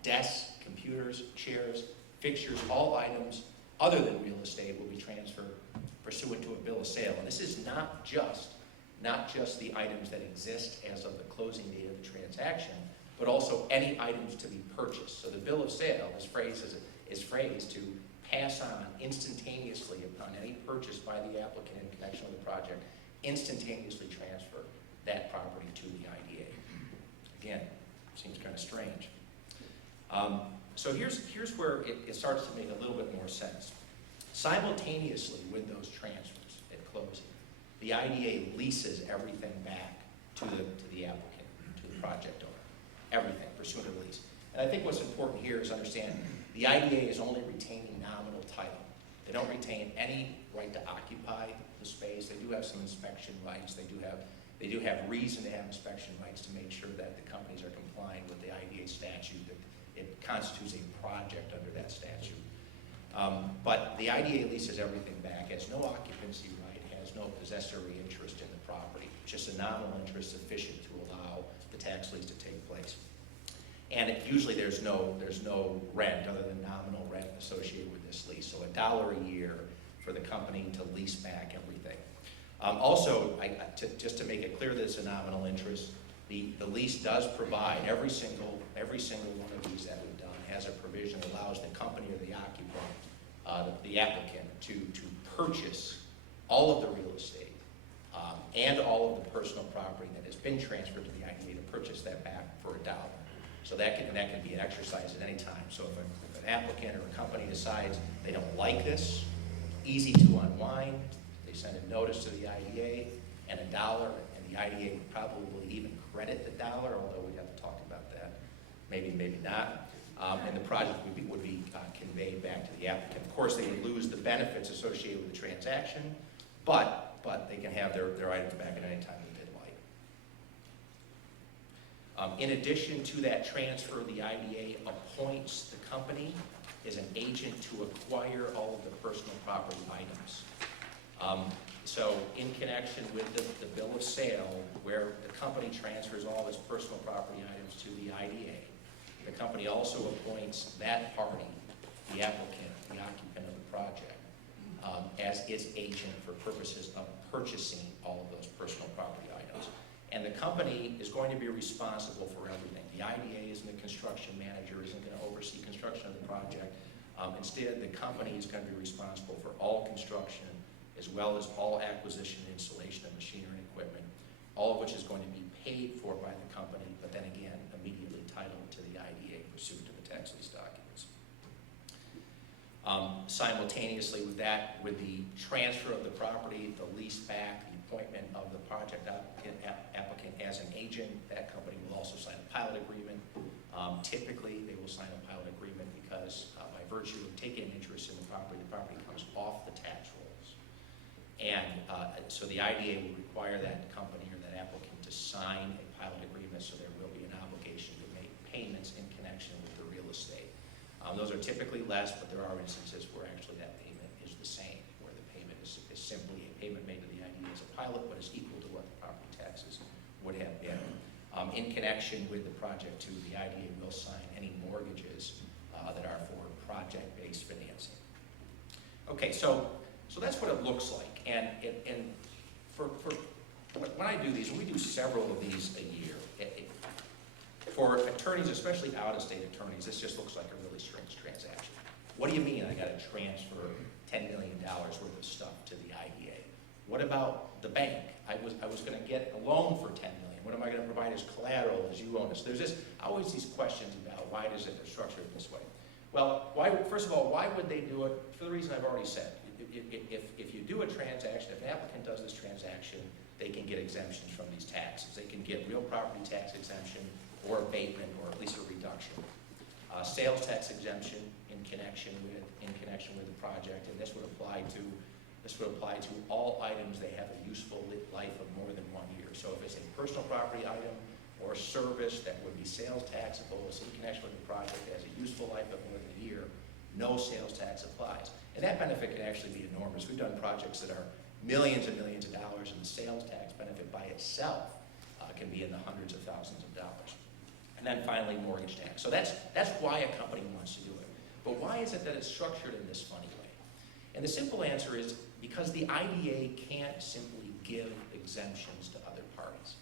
desks, computers, chairs, fixtures, all items other than real estate will be transferred pursuant to a bill of sale. And this is not just the items that exist as of the closing date of the transaction, but also any items to be purchased. So the bill of sale is phrased to pass on instantaneously upon any purchase by the applicant in connection with the project instantaneously transfer that property to the IDA. Again, seems kind of strange. So here's where it starts to make a little bit more sense. Simultaneously with those transfers at closing, the IDA leases everything back to the applicant, to the project owner, everything pursuant to the lease. And I think what's important here is understand the IDA is only retaining nominal title. They don't retain any right to occupy the space. They do have some inspection rights. They do have reason to have inspection rights to make sure that the companies are complying with the IDA statute, that it constitutes a project under that statute. But the IDA leases everything back, has no occupancy right, has no possessory interest in the property, just a nominal interest sufficient to allow the tax lease to take place. And usually there's no rent other than nominal rent associated with this lease. So $1 a year for the company to lease back everything. Also, just to make it clear that it's a nominal interest, the lease does provide every single one of these that we've done has a provision that allows the company or the occupant, the applicant, to purchase all of the real estate and all of the personal property that has been transferred to the IDA, to purchase that back for $1. So that can be exercised at any time. So if an applicant or a company decides they don't like this, easy to unwind, they send a notice to the IDA and $1, and the IDA would probably even credit the $1, although we'd have to talk about that. Maybe not. And the project would be conveyed back to the applicant. Of course, they would lose the benefits associated with the transaction, but they can have their items back at any time that they'd like. In addition to that transfer, the IDA appoints the company as an agent to acquire all of the personal property items. So in connection with the bill of sale, where the company transfers all its personal property items to the IDA, the company also appoints that party, the applicant, the occupant of the project, as its agent for purposes of purchasing all of those personal property items. And the company is going to be responsible for everything. The IDA isn't a construction manager, isn't going to oversee construction of the project. Instead, the company is going to be responsible for all construction, as well as all acquisition and installation of machinery and equipment, all of which is going to be paid for by the company, but then again, immediately titled to the IDA pursuant to the tax lease documents. Simultaneously with that, with the transfer of the property, the lease back, the appointment of the project applicant as an agent, that company will also sign a pilot agreement. Typically, they will sign a pilot agreement because by virtue of taking an interest in the property comes off the tax rolls. And so the IDA will require that company or that applicant to sign a pilot agreement, so there will be an obligation to make payments in connection with the real estate. Those are typically less, but there are instances where actually that payment is the same, where the payment is simply a payment made to the IDA as a pilot, but is equal to what the property taxes would have been. In connection with the project too, the IDA will sign any mortgages that are for project-based financing. Okay, so that's what it looks like. And for when I do these, and we do several of these a year, for attorneys, especially out-of-state attorneys, this just looks like a really strange transaction. What do you mean I got to transfer $10 million worth of stuff to the IDA? What about the bank? I was going to get a loan for $10 million. What am I going to provide as collateral as you own us? There's just always these questions about why does it structure it this way? Well, first of all, why would they do it? For the reason I've already said. If you do a transaction, if an applicant does this transaction, they can get exemptions from these taxes. They can get real property tax exemption or abatement, or at least a reduction. Sales tax exemption in connection with the project, and this would apply to all items that have a useful life of more than 1 year. So if it's a personal property item or service that would be sales taxable, it's in connection with the project that has a useful life of more than a year, no sales tax applies. And that benefit can actually be enormous. We've done projects that are millions and millions of dollars, and the sales tax benefit by itself can be in the hundreds of thousands of dollars. And then finally, mortgage tax. So that's why a company wants to do it. But why is it that it's structured in this funny way? And the simple answer is because the IDA can't simply give exemptions to other parties.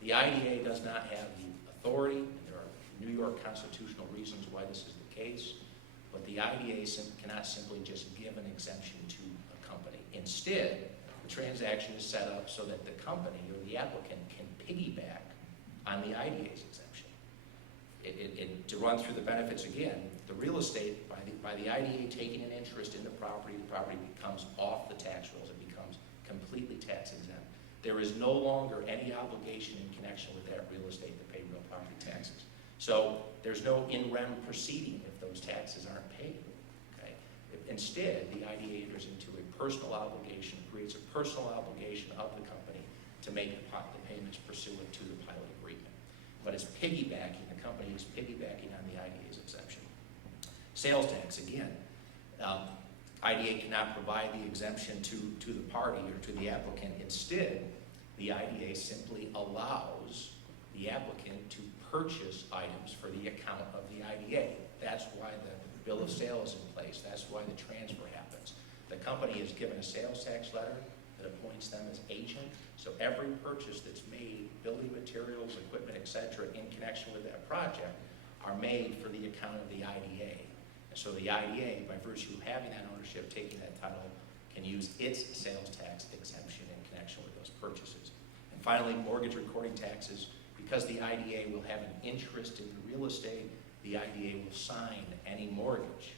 The IDA does not have the authority, and there are New York constitutional reasons why this is the case, but the IDA cannot simply just give an exemption to a company. Instead, The transaction is set up so that the company or the applicant can piggyback on the IDA's exemption. To run through the benefits again, the real estate, by the IDA taking an interest in the property becomes off the tax rolls. It becomes completely tax exempt. There is no longer any obligation in connection with that real estate to pay real property taxes. So there's no in rem proceeding if those taxes aren't paid. Okay? Instead, the IDA enters into a personal obligation, creates a personal obligation of the company to make the payments pursuant to the pilot agreement. But it's piggybacking, the company is piggybacking on the IDA's exemption. Sales tax, again, IDA cannot provide the exemption to the party or to the applicant. Instead, the IDA simply allows the applicant to purchase items for the account of the IDA. That's why the bill of sale is in place. That's why the transfer happens. The company is given a sales tax letter that appoints them as agent. So every purchase that's made, building materials, equipment, etc., in connection with that project are made for the account of the IDA. And so the IDA, by virtue of having that ownership, taking that title, can use its sales tax exemption in connection with those purchases. And finally, mortgage recording taxes. Because the IDA will have an interest in the real estate, the IDA will sign any mortgage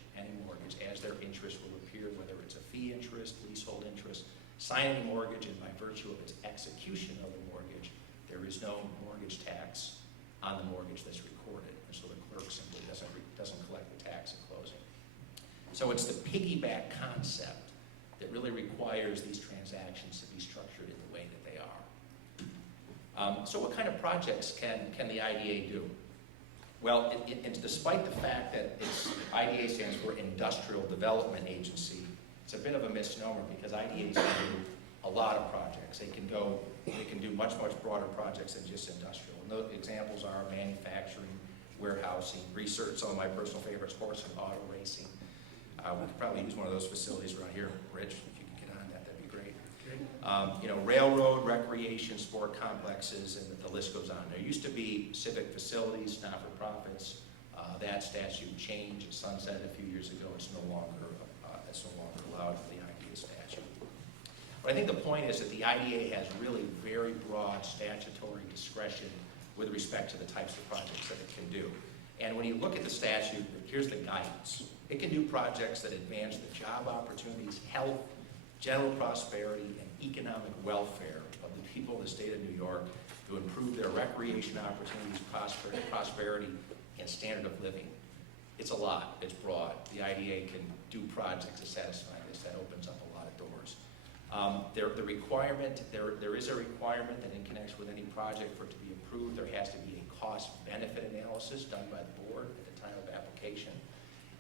as their interest will appear, whether it's a fee interest, leasehold interest, sign any mortgage, and by virtue of its execution of the mortgage, there is no mortgage tax on the mortgage that's recorded. And so the clerk simply doesn't collect the tax at closing. So it's the piggyback concept that really requires these transactions to be structured in the way that they are. So what kind of projects can the IDA do? Well, despite the fact that IDA stands for Industrial Development Agency, it's a bit of a misnomer because IDAs can do a lot of projects. They can do much broader projects than just industrial. And those examples are manufacturing, warehousing, research, some of my personal favorites, horse and auto racing. We could probably use one of those facilities around here, Rich, if you could get on that'd be great. Railroad, recreation, sport complexes, and the list goes on. There used to be civic facilities, not-for-profits. That statute changed, it sunset a few years ago. It's no longer allowed for the IDA statute. But I think the point is that the IDA has really very broad statutory discretion with respect to the types of projects that it can do. And when you look at the statute, here's the guidance. It can do projects that advance the job opportunities, health, general prosperity, and economic welfare of the people of the state of New York to improve their recreation opportunities, prosperity, and standard of living. It's a lot. It's broad. The IDA can do projects to satisfy this. That opens up a lot of doors. There is a requirement that in connection with any project for it to be approved, there has to be a cost-benefit analysis done by the board at the time of application.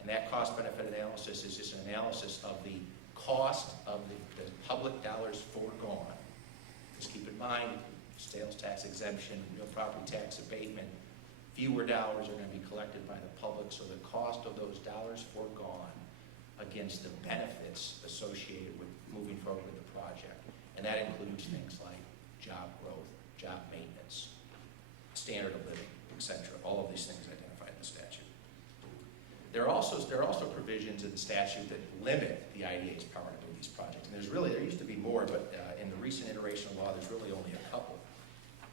And that cost-benefit analysis is just an analysis of the cost of the public dollars foregone. Just keep in mind, sales tax exemption, real property tax abatement, fewer dollars are going to be collected by the public, so the cost of those dollars foregone against the benefits associated with moving forward with the project. And that includes things like job growth, job maintenance, standard of living, etc. All of these things identified in the statute. There are also provisions in the statute that limit the IDA's power to do these projects. And there used to be more, but in the recent iteration of law, there's really only a couple.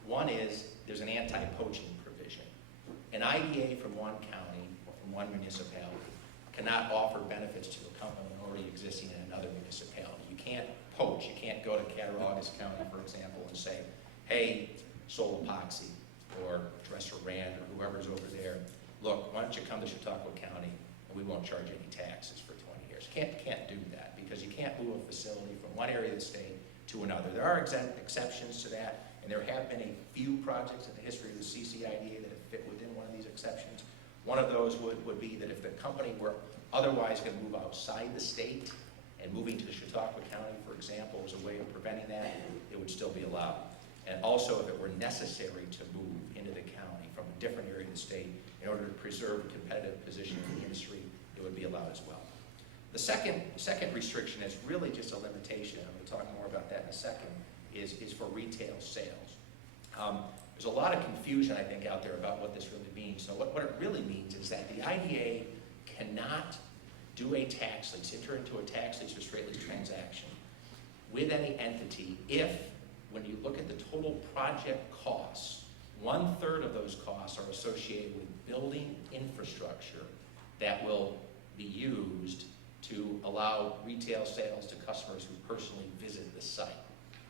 One is there's an anti-poaching provision. An IDA from one county or from one municipality cannot offer benefits to a company already existing in another municipality. You can't poach. You can't go to Cattaraugus County, for example, and say, hey, Sol Epoxy or Dresser Rand or whoever's over there, look, why don't you come to Chautauqua County and we won't charge any taxes for 20 years. Can't do that because you can't move a facility from one area of the state to another. There are exceptions to that, and there have been a few projects in the history of the CCIDA that have fit within one of these exceptions. One of those would be that if the company were otherwise going to move outside the state and moving to Chautauqua County, for example, as a way of preventing that, it would still be allowed. And also, if it were necessary to move into the county from a different area of the state in order to preserve a competitive position in the industry, it would be allowed as well. The second restriction is really just a limitation. I'm going to talk more about that in a second, is for retail sales. There's a lot of confusion, I think, out there about what this really means. So what it really means is that the IDA cannot do a tax lease, enter into a tax lease or straight lease transaction with any entity if, when you look at the total project costs, 1/3 of those costs are associated with building infrastructure that will be used to allow retail sales to customers who personally visit the site.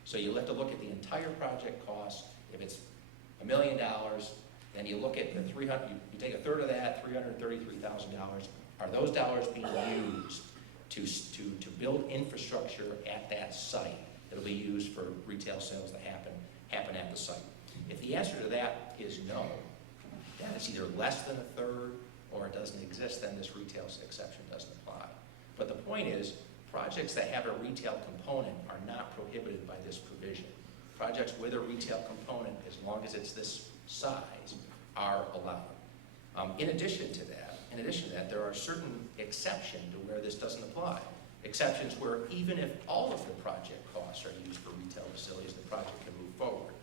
So you have to look at the entire project cost. If it's $1 million, then you look at the 300, you take 1/3 of that, $333,000. Are those dollars being used to build infrastructure at that site that'll be used for retail sales that happen at the site? If the answer to that is no, then it's either less than 1/3 or it doesn't exist, then this retail exception doesn't apply. But the point is, projects that have a retail component are not prohibited by this provision. Projects with a retail component, as long as it's this size, are allowed. In addition to that, there are certain exceptions to where this doesn't apply. Exceptions where even if all of the project costs are used for retail facilities, the project can move forward.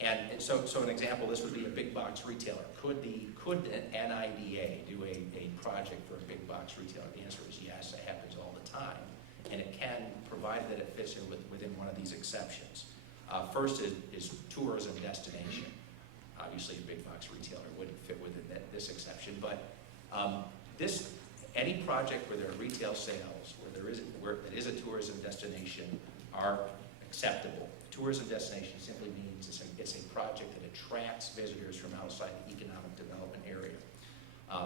And so an example, this would be a big box retailer. Could an NIDA do a project for a big box retailer? The answer is yes, it happens all the time. And it can, provided that it fits in within one of these exceptions. First is tourism destination. Obviously, a big box retailer wouldn't fit within this exception, but any project where there are retail sales, where it is a tourism destination, are acceptable. Tourism destination simply means it's a project that attracts visitors from outside the economic development area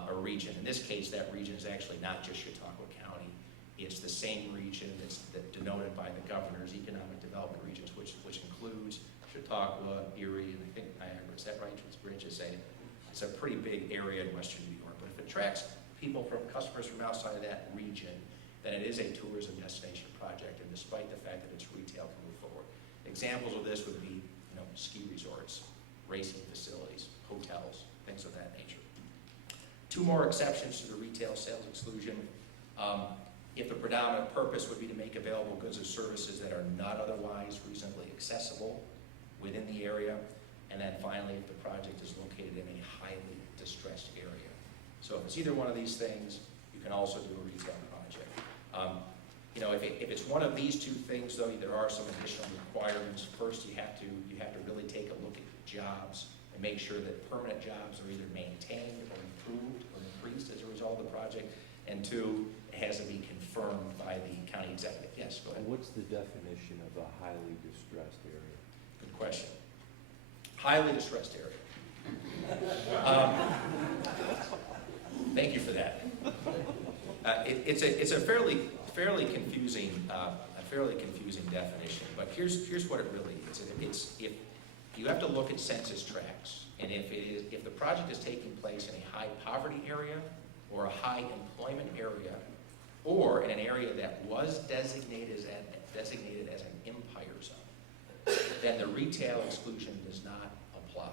or region. In this case, that region is actually not just Chautauqua County. It's the same region that's denoted by the governor's economic development regions, which includes Chautauqua, Erie, and I think Niagara. Is that right, Rich? It's a pretty big area in western New York. But if it attracts customers from outside of that region, then it is a tourism destination project, and despite the fact that it's retail, can move forward. Examples of this would be, ski resorts, racing facilities, hotels, things of that nature. Two more exceptions to the retail sales exclusion. If the predominant purpose would be to make available goods or services that are not otherwise reasonably accessible within the area. And then finally, if the project is located in a highly distressed area. So if it's either one of these things, you can also do a retail project. If it's one of these two things, though, there are some additional requirements. First, you have to really take a look at the jobs and make sure that permanent jobs are either maintained or improved or increased as a result of the project. And two, it has to be confirmed by the county executive. Yes, go ahead. What's the definition of a highly distressed area? Good question. Highly distressed area. Thank you for that. It's a fairly confusing definition, but here's what it really is. It's if you have to look at census tracts, and if the project is taking place in a high poverty area or a high employment area, or in an area that was designated as an empire zone, then the retail exclusion does not apply.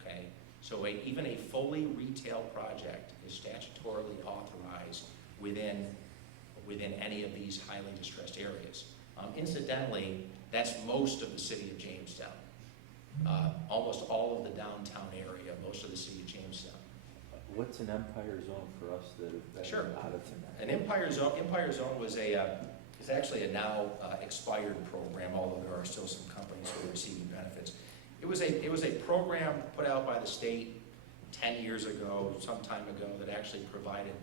Okay, so even a fully retail project is statutorily authorized within any of these highly distressed areas. Incidentally, that's most of the city of Jamestown. Almost all of the downtown area, most of the city of Jamestown. What's an empire zone for us that have been Sure. out of tonight? An empire zone was is actually a now expired program, although there are still some companies who are receiving benefits. It was a program put out by the state 10 years ago, some time ago, that actually provided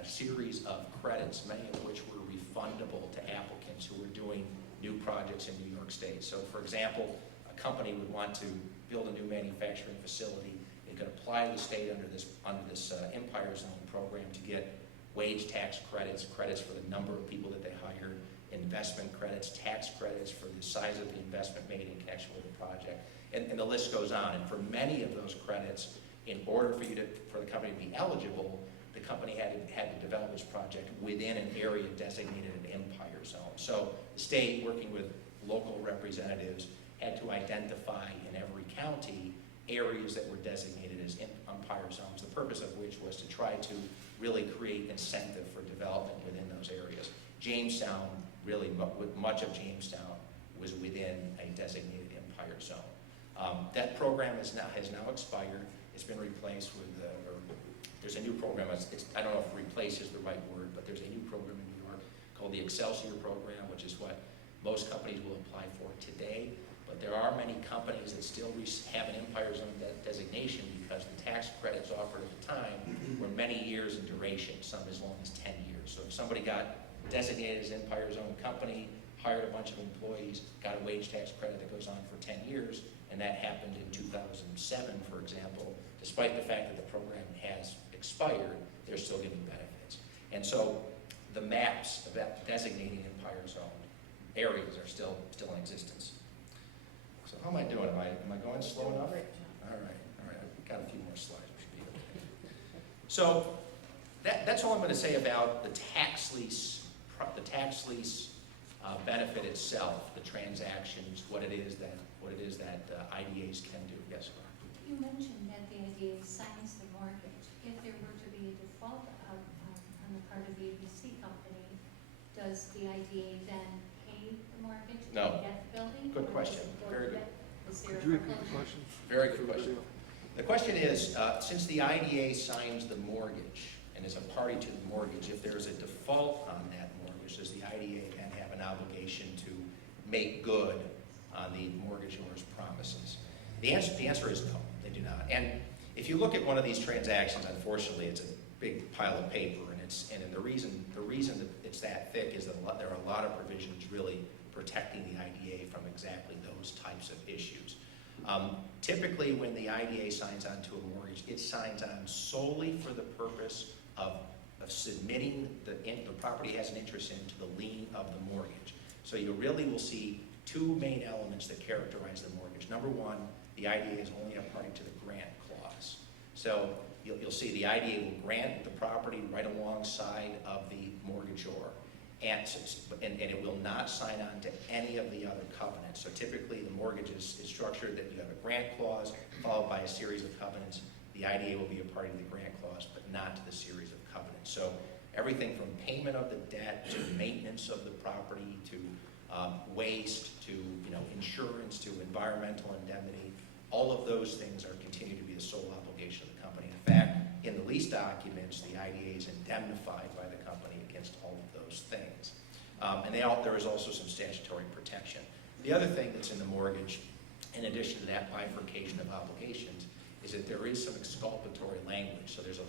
a series of credits, many of which were refundable to applicants who were doing new projects in New York State. So, for example, a company would want to build a new manufacturing facility. It could apply to the state under this Empire Zone program to get wage tax credits, credits for the number of people that they hired, investment credits, tax credits for the size of the investment made in connection with the project, and the list goes on. And for many of those credits, in order for the company to be eligible, the company had to develop this project within an area designated an Empire Zone. So the state, working with local representatives, had to identify in every county areas that were designated as Empire Zones, the purpose of which was to try to really create incentive for development within those areas. Jamestown, really, much of Jamestown was within a designated Empire Zone. That program has now expired. It's been replaced with, there's a new program. I don't know if replace is the right word, but there's a new program in New York called the Excelsior program, which is what Most companies will apply for it today, but there are many companies that still have an Empire Zone designation because the tax credits offered at the time were many years in duration, some as long as 10 years. So if somebody got designated as Empire Zone company, hired a bunch of employees, got a wage tax credit that goes on for 10 years, and that happened in 2007, for example, despite the fact that the program has expired, they're still giving benefits. And so the maps about designating Empire Zone areas are still in existence. So how am I doing? Am I going slow enough? All right. I've got a few more slides. We should be okay. So that's all I'm going to say about the tax lease benefit itself, the transactions, what it is that IDAs can do. Yes, Ron? You mentioned that the IDA signs the mortgage. If there were to be a default on the part of the ABC company, does the IDA then pay the mortgage to No. get the building? Good Or question. does it go Very to good. the- Is there Could a you repeat the foreclosure? question? Very good question. The question is, since the IDA signs the mortgage and is a party to the mortgage, if there is a default on that mortgage, does the IDA then have an obligation to make good on the mortgagor's promises? The answer is no, they do not. And if you look at one of these transactions, unfortunately, it's a big pile of paper, and the reason that it's that thick is that there are a lot of provisions really protecting the IDA from exactly those types of issues. Typically, when the IDA signs onto a mortgage, it signs on solely for the purpose of submitting the property has an interest into the lien of the mortgage. So you really will see two main elements that characterize the mortgage. Number one, the IDA is only a party to the grant clause. So you'll see the IDA will grant the property right alongside of the mortgagor. And it will not sign on to any of the other covenants. So typically the mortgage is structured that you have a grant clause followed by a series of covenants. The IDA will be a party to the grant clause, but not to the series of covenants. So everything from payment of the debt to maintenance of the property to waste to insurance to environmental indemnity, all of those things are continued to be the sole obligation of the company. In fact, in the lease documents, the IDA is indemnified by the company against all of those things. And there is also some statutory protection. The other thing that's in the mortgage, in addition to that bifurcation of obligations, is that there is some exculpatory language. So there's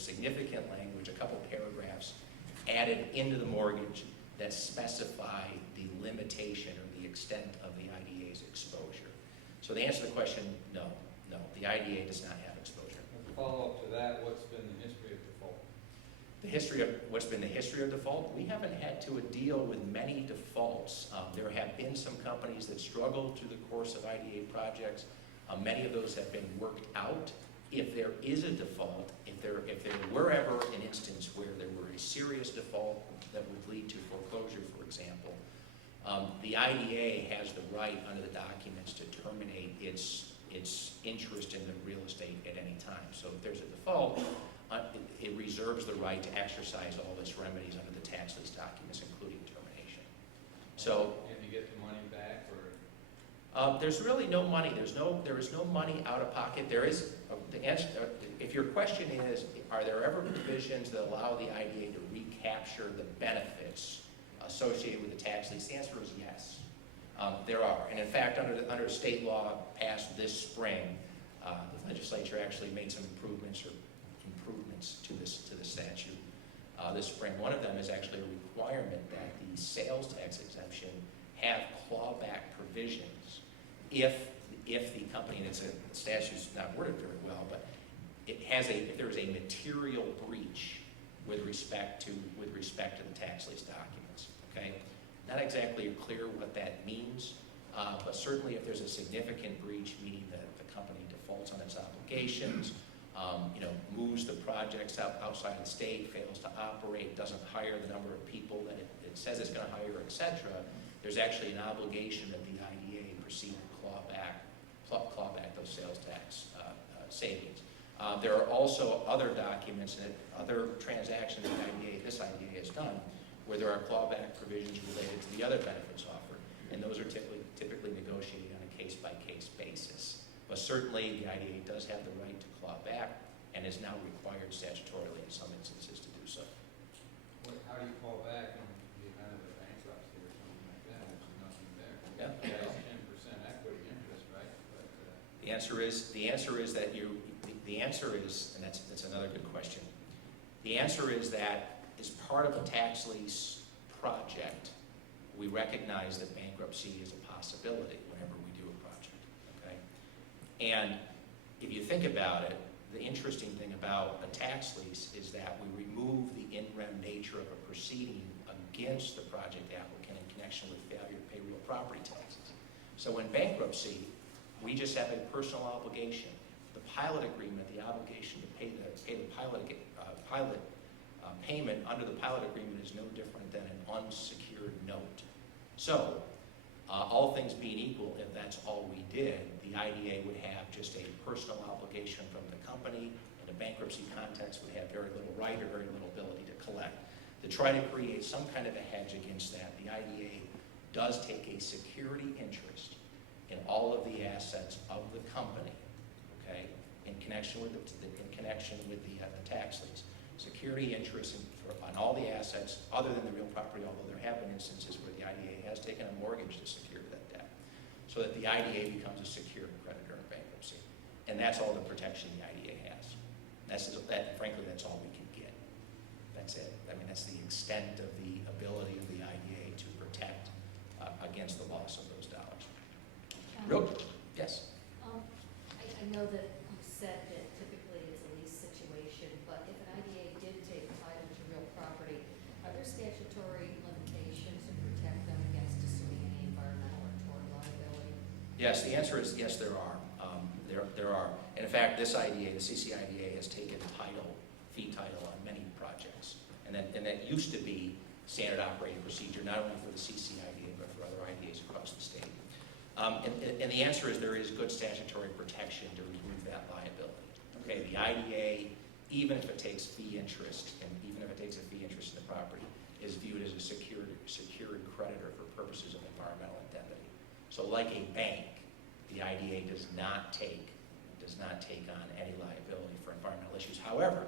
significant language, a couple paragraphs added into the mortgage that specify the limitation or the extent of the IDA's exposure. So the answer to the question, no, the IDA does not have exposure. As a follow-up to that, what's been the history of default? What's been the history of default? We haven't had to deal with many defaults. There have been some companies that struggled through the course of IDA projects. Many of those have been worked out. If there is a default, if there were ever an instance where there were a serious default that would lead to foreclosure, for example, the IDA has the right under the documents to terminate its interest in the real estate at any time. So if there's a default, it reserves the right to exercise all its remedies under the tax lease documents, including termination. So, Can you get the money back, or? there's really no money. There is no money out of pocket. There is the answer. If your question is, are there ever provisions that allow the IDA to recapture the benefits associated with the tax lease? The answer is yes. There are, and in fact, under state law passed this spring, the legislature actually made some improvements to the statute this spring. One of them is actually a requirement that the sales tax exemption have clawback provisions if the company, and the statute's not worded very well, but if there is a material breach with respect to the tax lease documents. Okay, not exactly clear what that means, but certainly if there's a significant breach, meaning that the company defaults on its obligations, moves the projects outside of the state, fails to operate, doesn't hire the number of people that it says it's going to hire, etc., there's actually an obligation that the IDA proceed to claw back those sales tax savings. There are also other documents and other transactions that this IDA has done where there are clawback provisions related to the other benefits offered, and those are typically negotiated on a case-by-case basis. But certainly, the IDA does have the right to claw back and is now required statutorily in some instances to do so. How do you call back in the event of a bankruptcy or something like that? The answer is that the answer is, and that's another good question. The answer is that as part of a tax lease project, we recognize that bankruptcy is a possibility whenever we do a project, okay? And if you think about it, the interesting thing about a tax lease is that we remove the in rem nature of a proceeding against the project applicant in connection with failure to pay real property taxes. So in bankruptcy, we just have a personal obligation. The pilot agreement, the obligation to pay the pilot payment under the pilot agreement is no different than an unsecured note. So, all things being equal, if that's all we did, the IDA would have just a personal obligation from the company. In a bankruptcy context, would have very little right or very little ability to collect. To try to create some kind of a hedge against that, the IDA does take a security interest in all of the assets of the company, okay, in connection with the tax lease. Security interest on all the assets other than the real property, although there have been instances where the IDA has taken a mortgage to secure that debt, so that the IDA becomes a secured creditor in bankruptcy. And that's all the protection the IDA has. Frankly, that's all we can get. That's it. I mean, that's the extent of the ability of the IDA to protect against the loss of those dollars. Yes? I know that you said that typically it's a lease situation, but if an IDA did take title to real property, are there statutory limitations to protect them against assuming any environmental or tort liability? Yes, the answer is yes, there are. There are. And in fact, this IDA, the CCIDA, has taken fee title on many projects. And that used to be standard operating procedure, not only for the CCIDA, but for other IDAs across the state. And the answer is there is good statutory protection to remove that liability. Okay, the IDA, even if it takes fee interest, and even if it takes a fee interest in the property, is viewed as a secured creditor for purposes of environmental indemnity. So like a bank, the IDA does not take on any liability for environmental issues. However,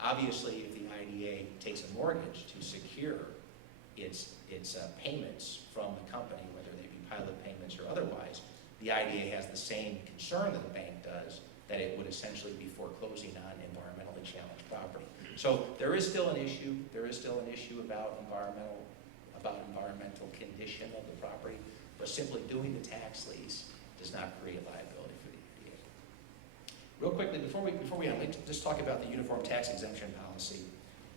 obviously, if the IDA takes a mortgage to secure its payments from the company, whether they be pilot payments or otherwise, the IDA has the same concern that the bank does, that it would essentially be foreclosing on environmentally challenged property. So there is still an issue. There is still an issue about environmental condition of the property, but simply doing the tax lease does not create liability for the IDA. Real quickly, before we end, let's just talk about the uniform tax exemption policy.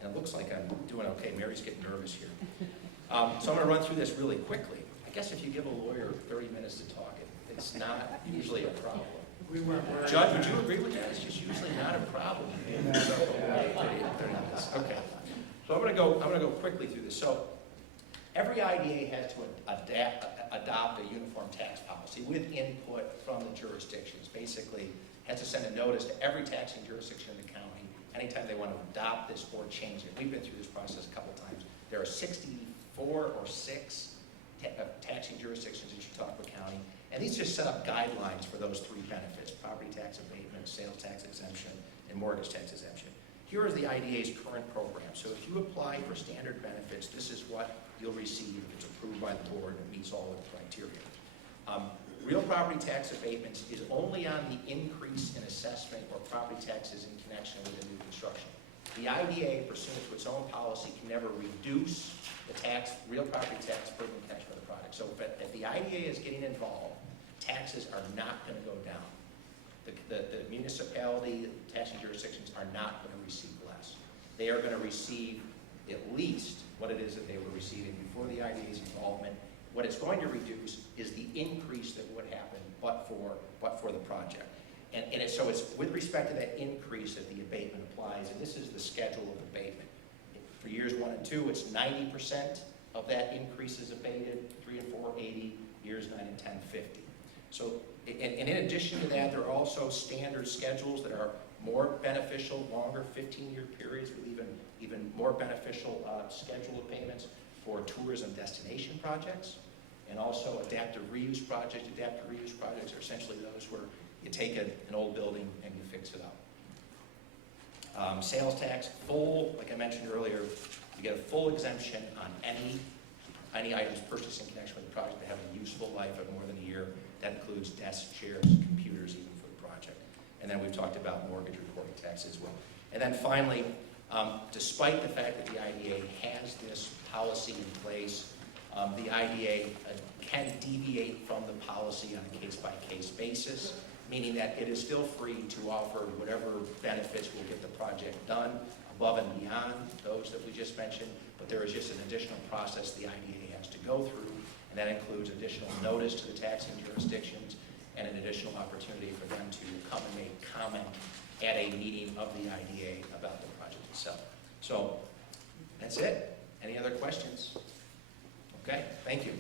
And it looks like I'm doing okay. Mary's getting nervous here. So I'm going to run through this really quickly. I guess if you give a lawyer 30 minutes to talk, it's not usually a problem. We weren't worried. Judge, would you agree with that? It's just usually not a problem. Okay. So I'm going to go quickly through this. So every IDA has to adopt a uniform tax policy with input from the jurisdictions. Basically, has to send a notice to every taxing jurisdiction in the county anytime they want to adopt this or change it. We've been through this process a couple times. There are 64 or 6 taxing jurisdictions in Chautauqua County, and these just set up guidelines for those 3 benefits: property tax abatement, sales tax exemption, and mortgage tax exemption. Here is the IDA's current program. So if you apply for standard benefits, this is what you'll receive if it's approved by the board and meets all the criteria. Real property tax abatements is only on the increase in assessment or property taxes in connection with the new construction. The IDA, pursuant to its own policy, can never reduce the real property tax burden in connection with the project. So if the IDA is getting involved, taxes are not going to go down. The municipality, the taxing jurisdictions are not going to receive less. They are going to receive at least what it is that they were receiving before the IDA's involvement. What it's going to reduce is the increase that would happen but for the project. So it's with respect to that increase that the abatement applies, and this is the schedule of abatement. For years 1 and 2, it's 90% of that increase is abated, 3 and 4, 80, years 9 and 10, 50. So, and in addition to that, there are also standard schedules that are more beneficial, longer 15-year periods with even more beneficial schedule of payments for tourism destination projects, and also adaptive reuse projects. Adaptive reuse projects are essentially those where you take an old building and you fix it up. Sales tax, like I mentioned earlier, you get a full exemption on any items purchased in connection with the project that have a useful life of more than a year. That includes desks, chairs, computers, And then we've talked about mortgage reporting tax as well. And then finally, despite the fact that the IDA has this policy in place, the IDA can deviate from the policy on a case-by-case basis, meaning that it is still free to offer whatever benefits will get the project done above and beyond those that we just mentioned, but there is just an additional process the IDA has to go through, and that includes additional notice to the taxing jurisdictions and an additional opportunity for them to come and make comment at a meeting of the IDA about the project itself. So that's it. Any other questions? Okay, thank you.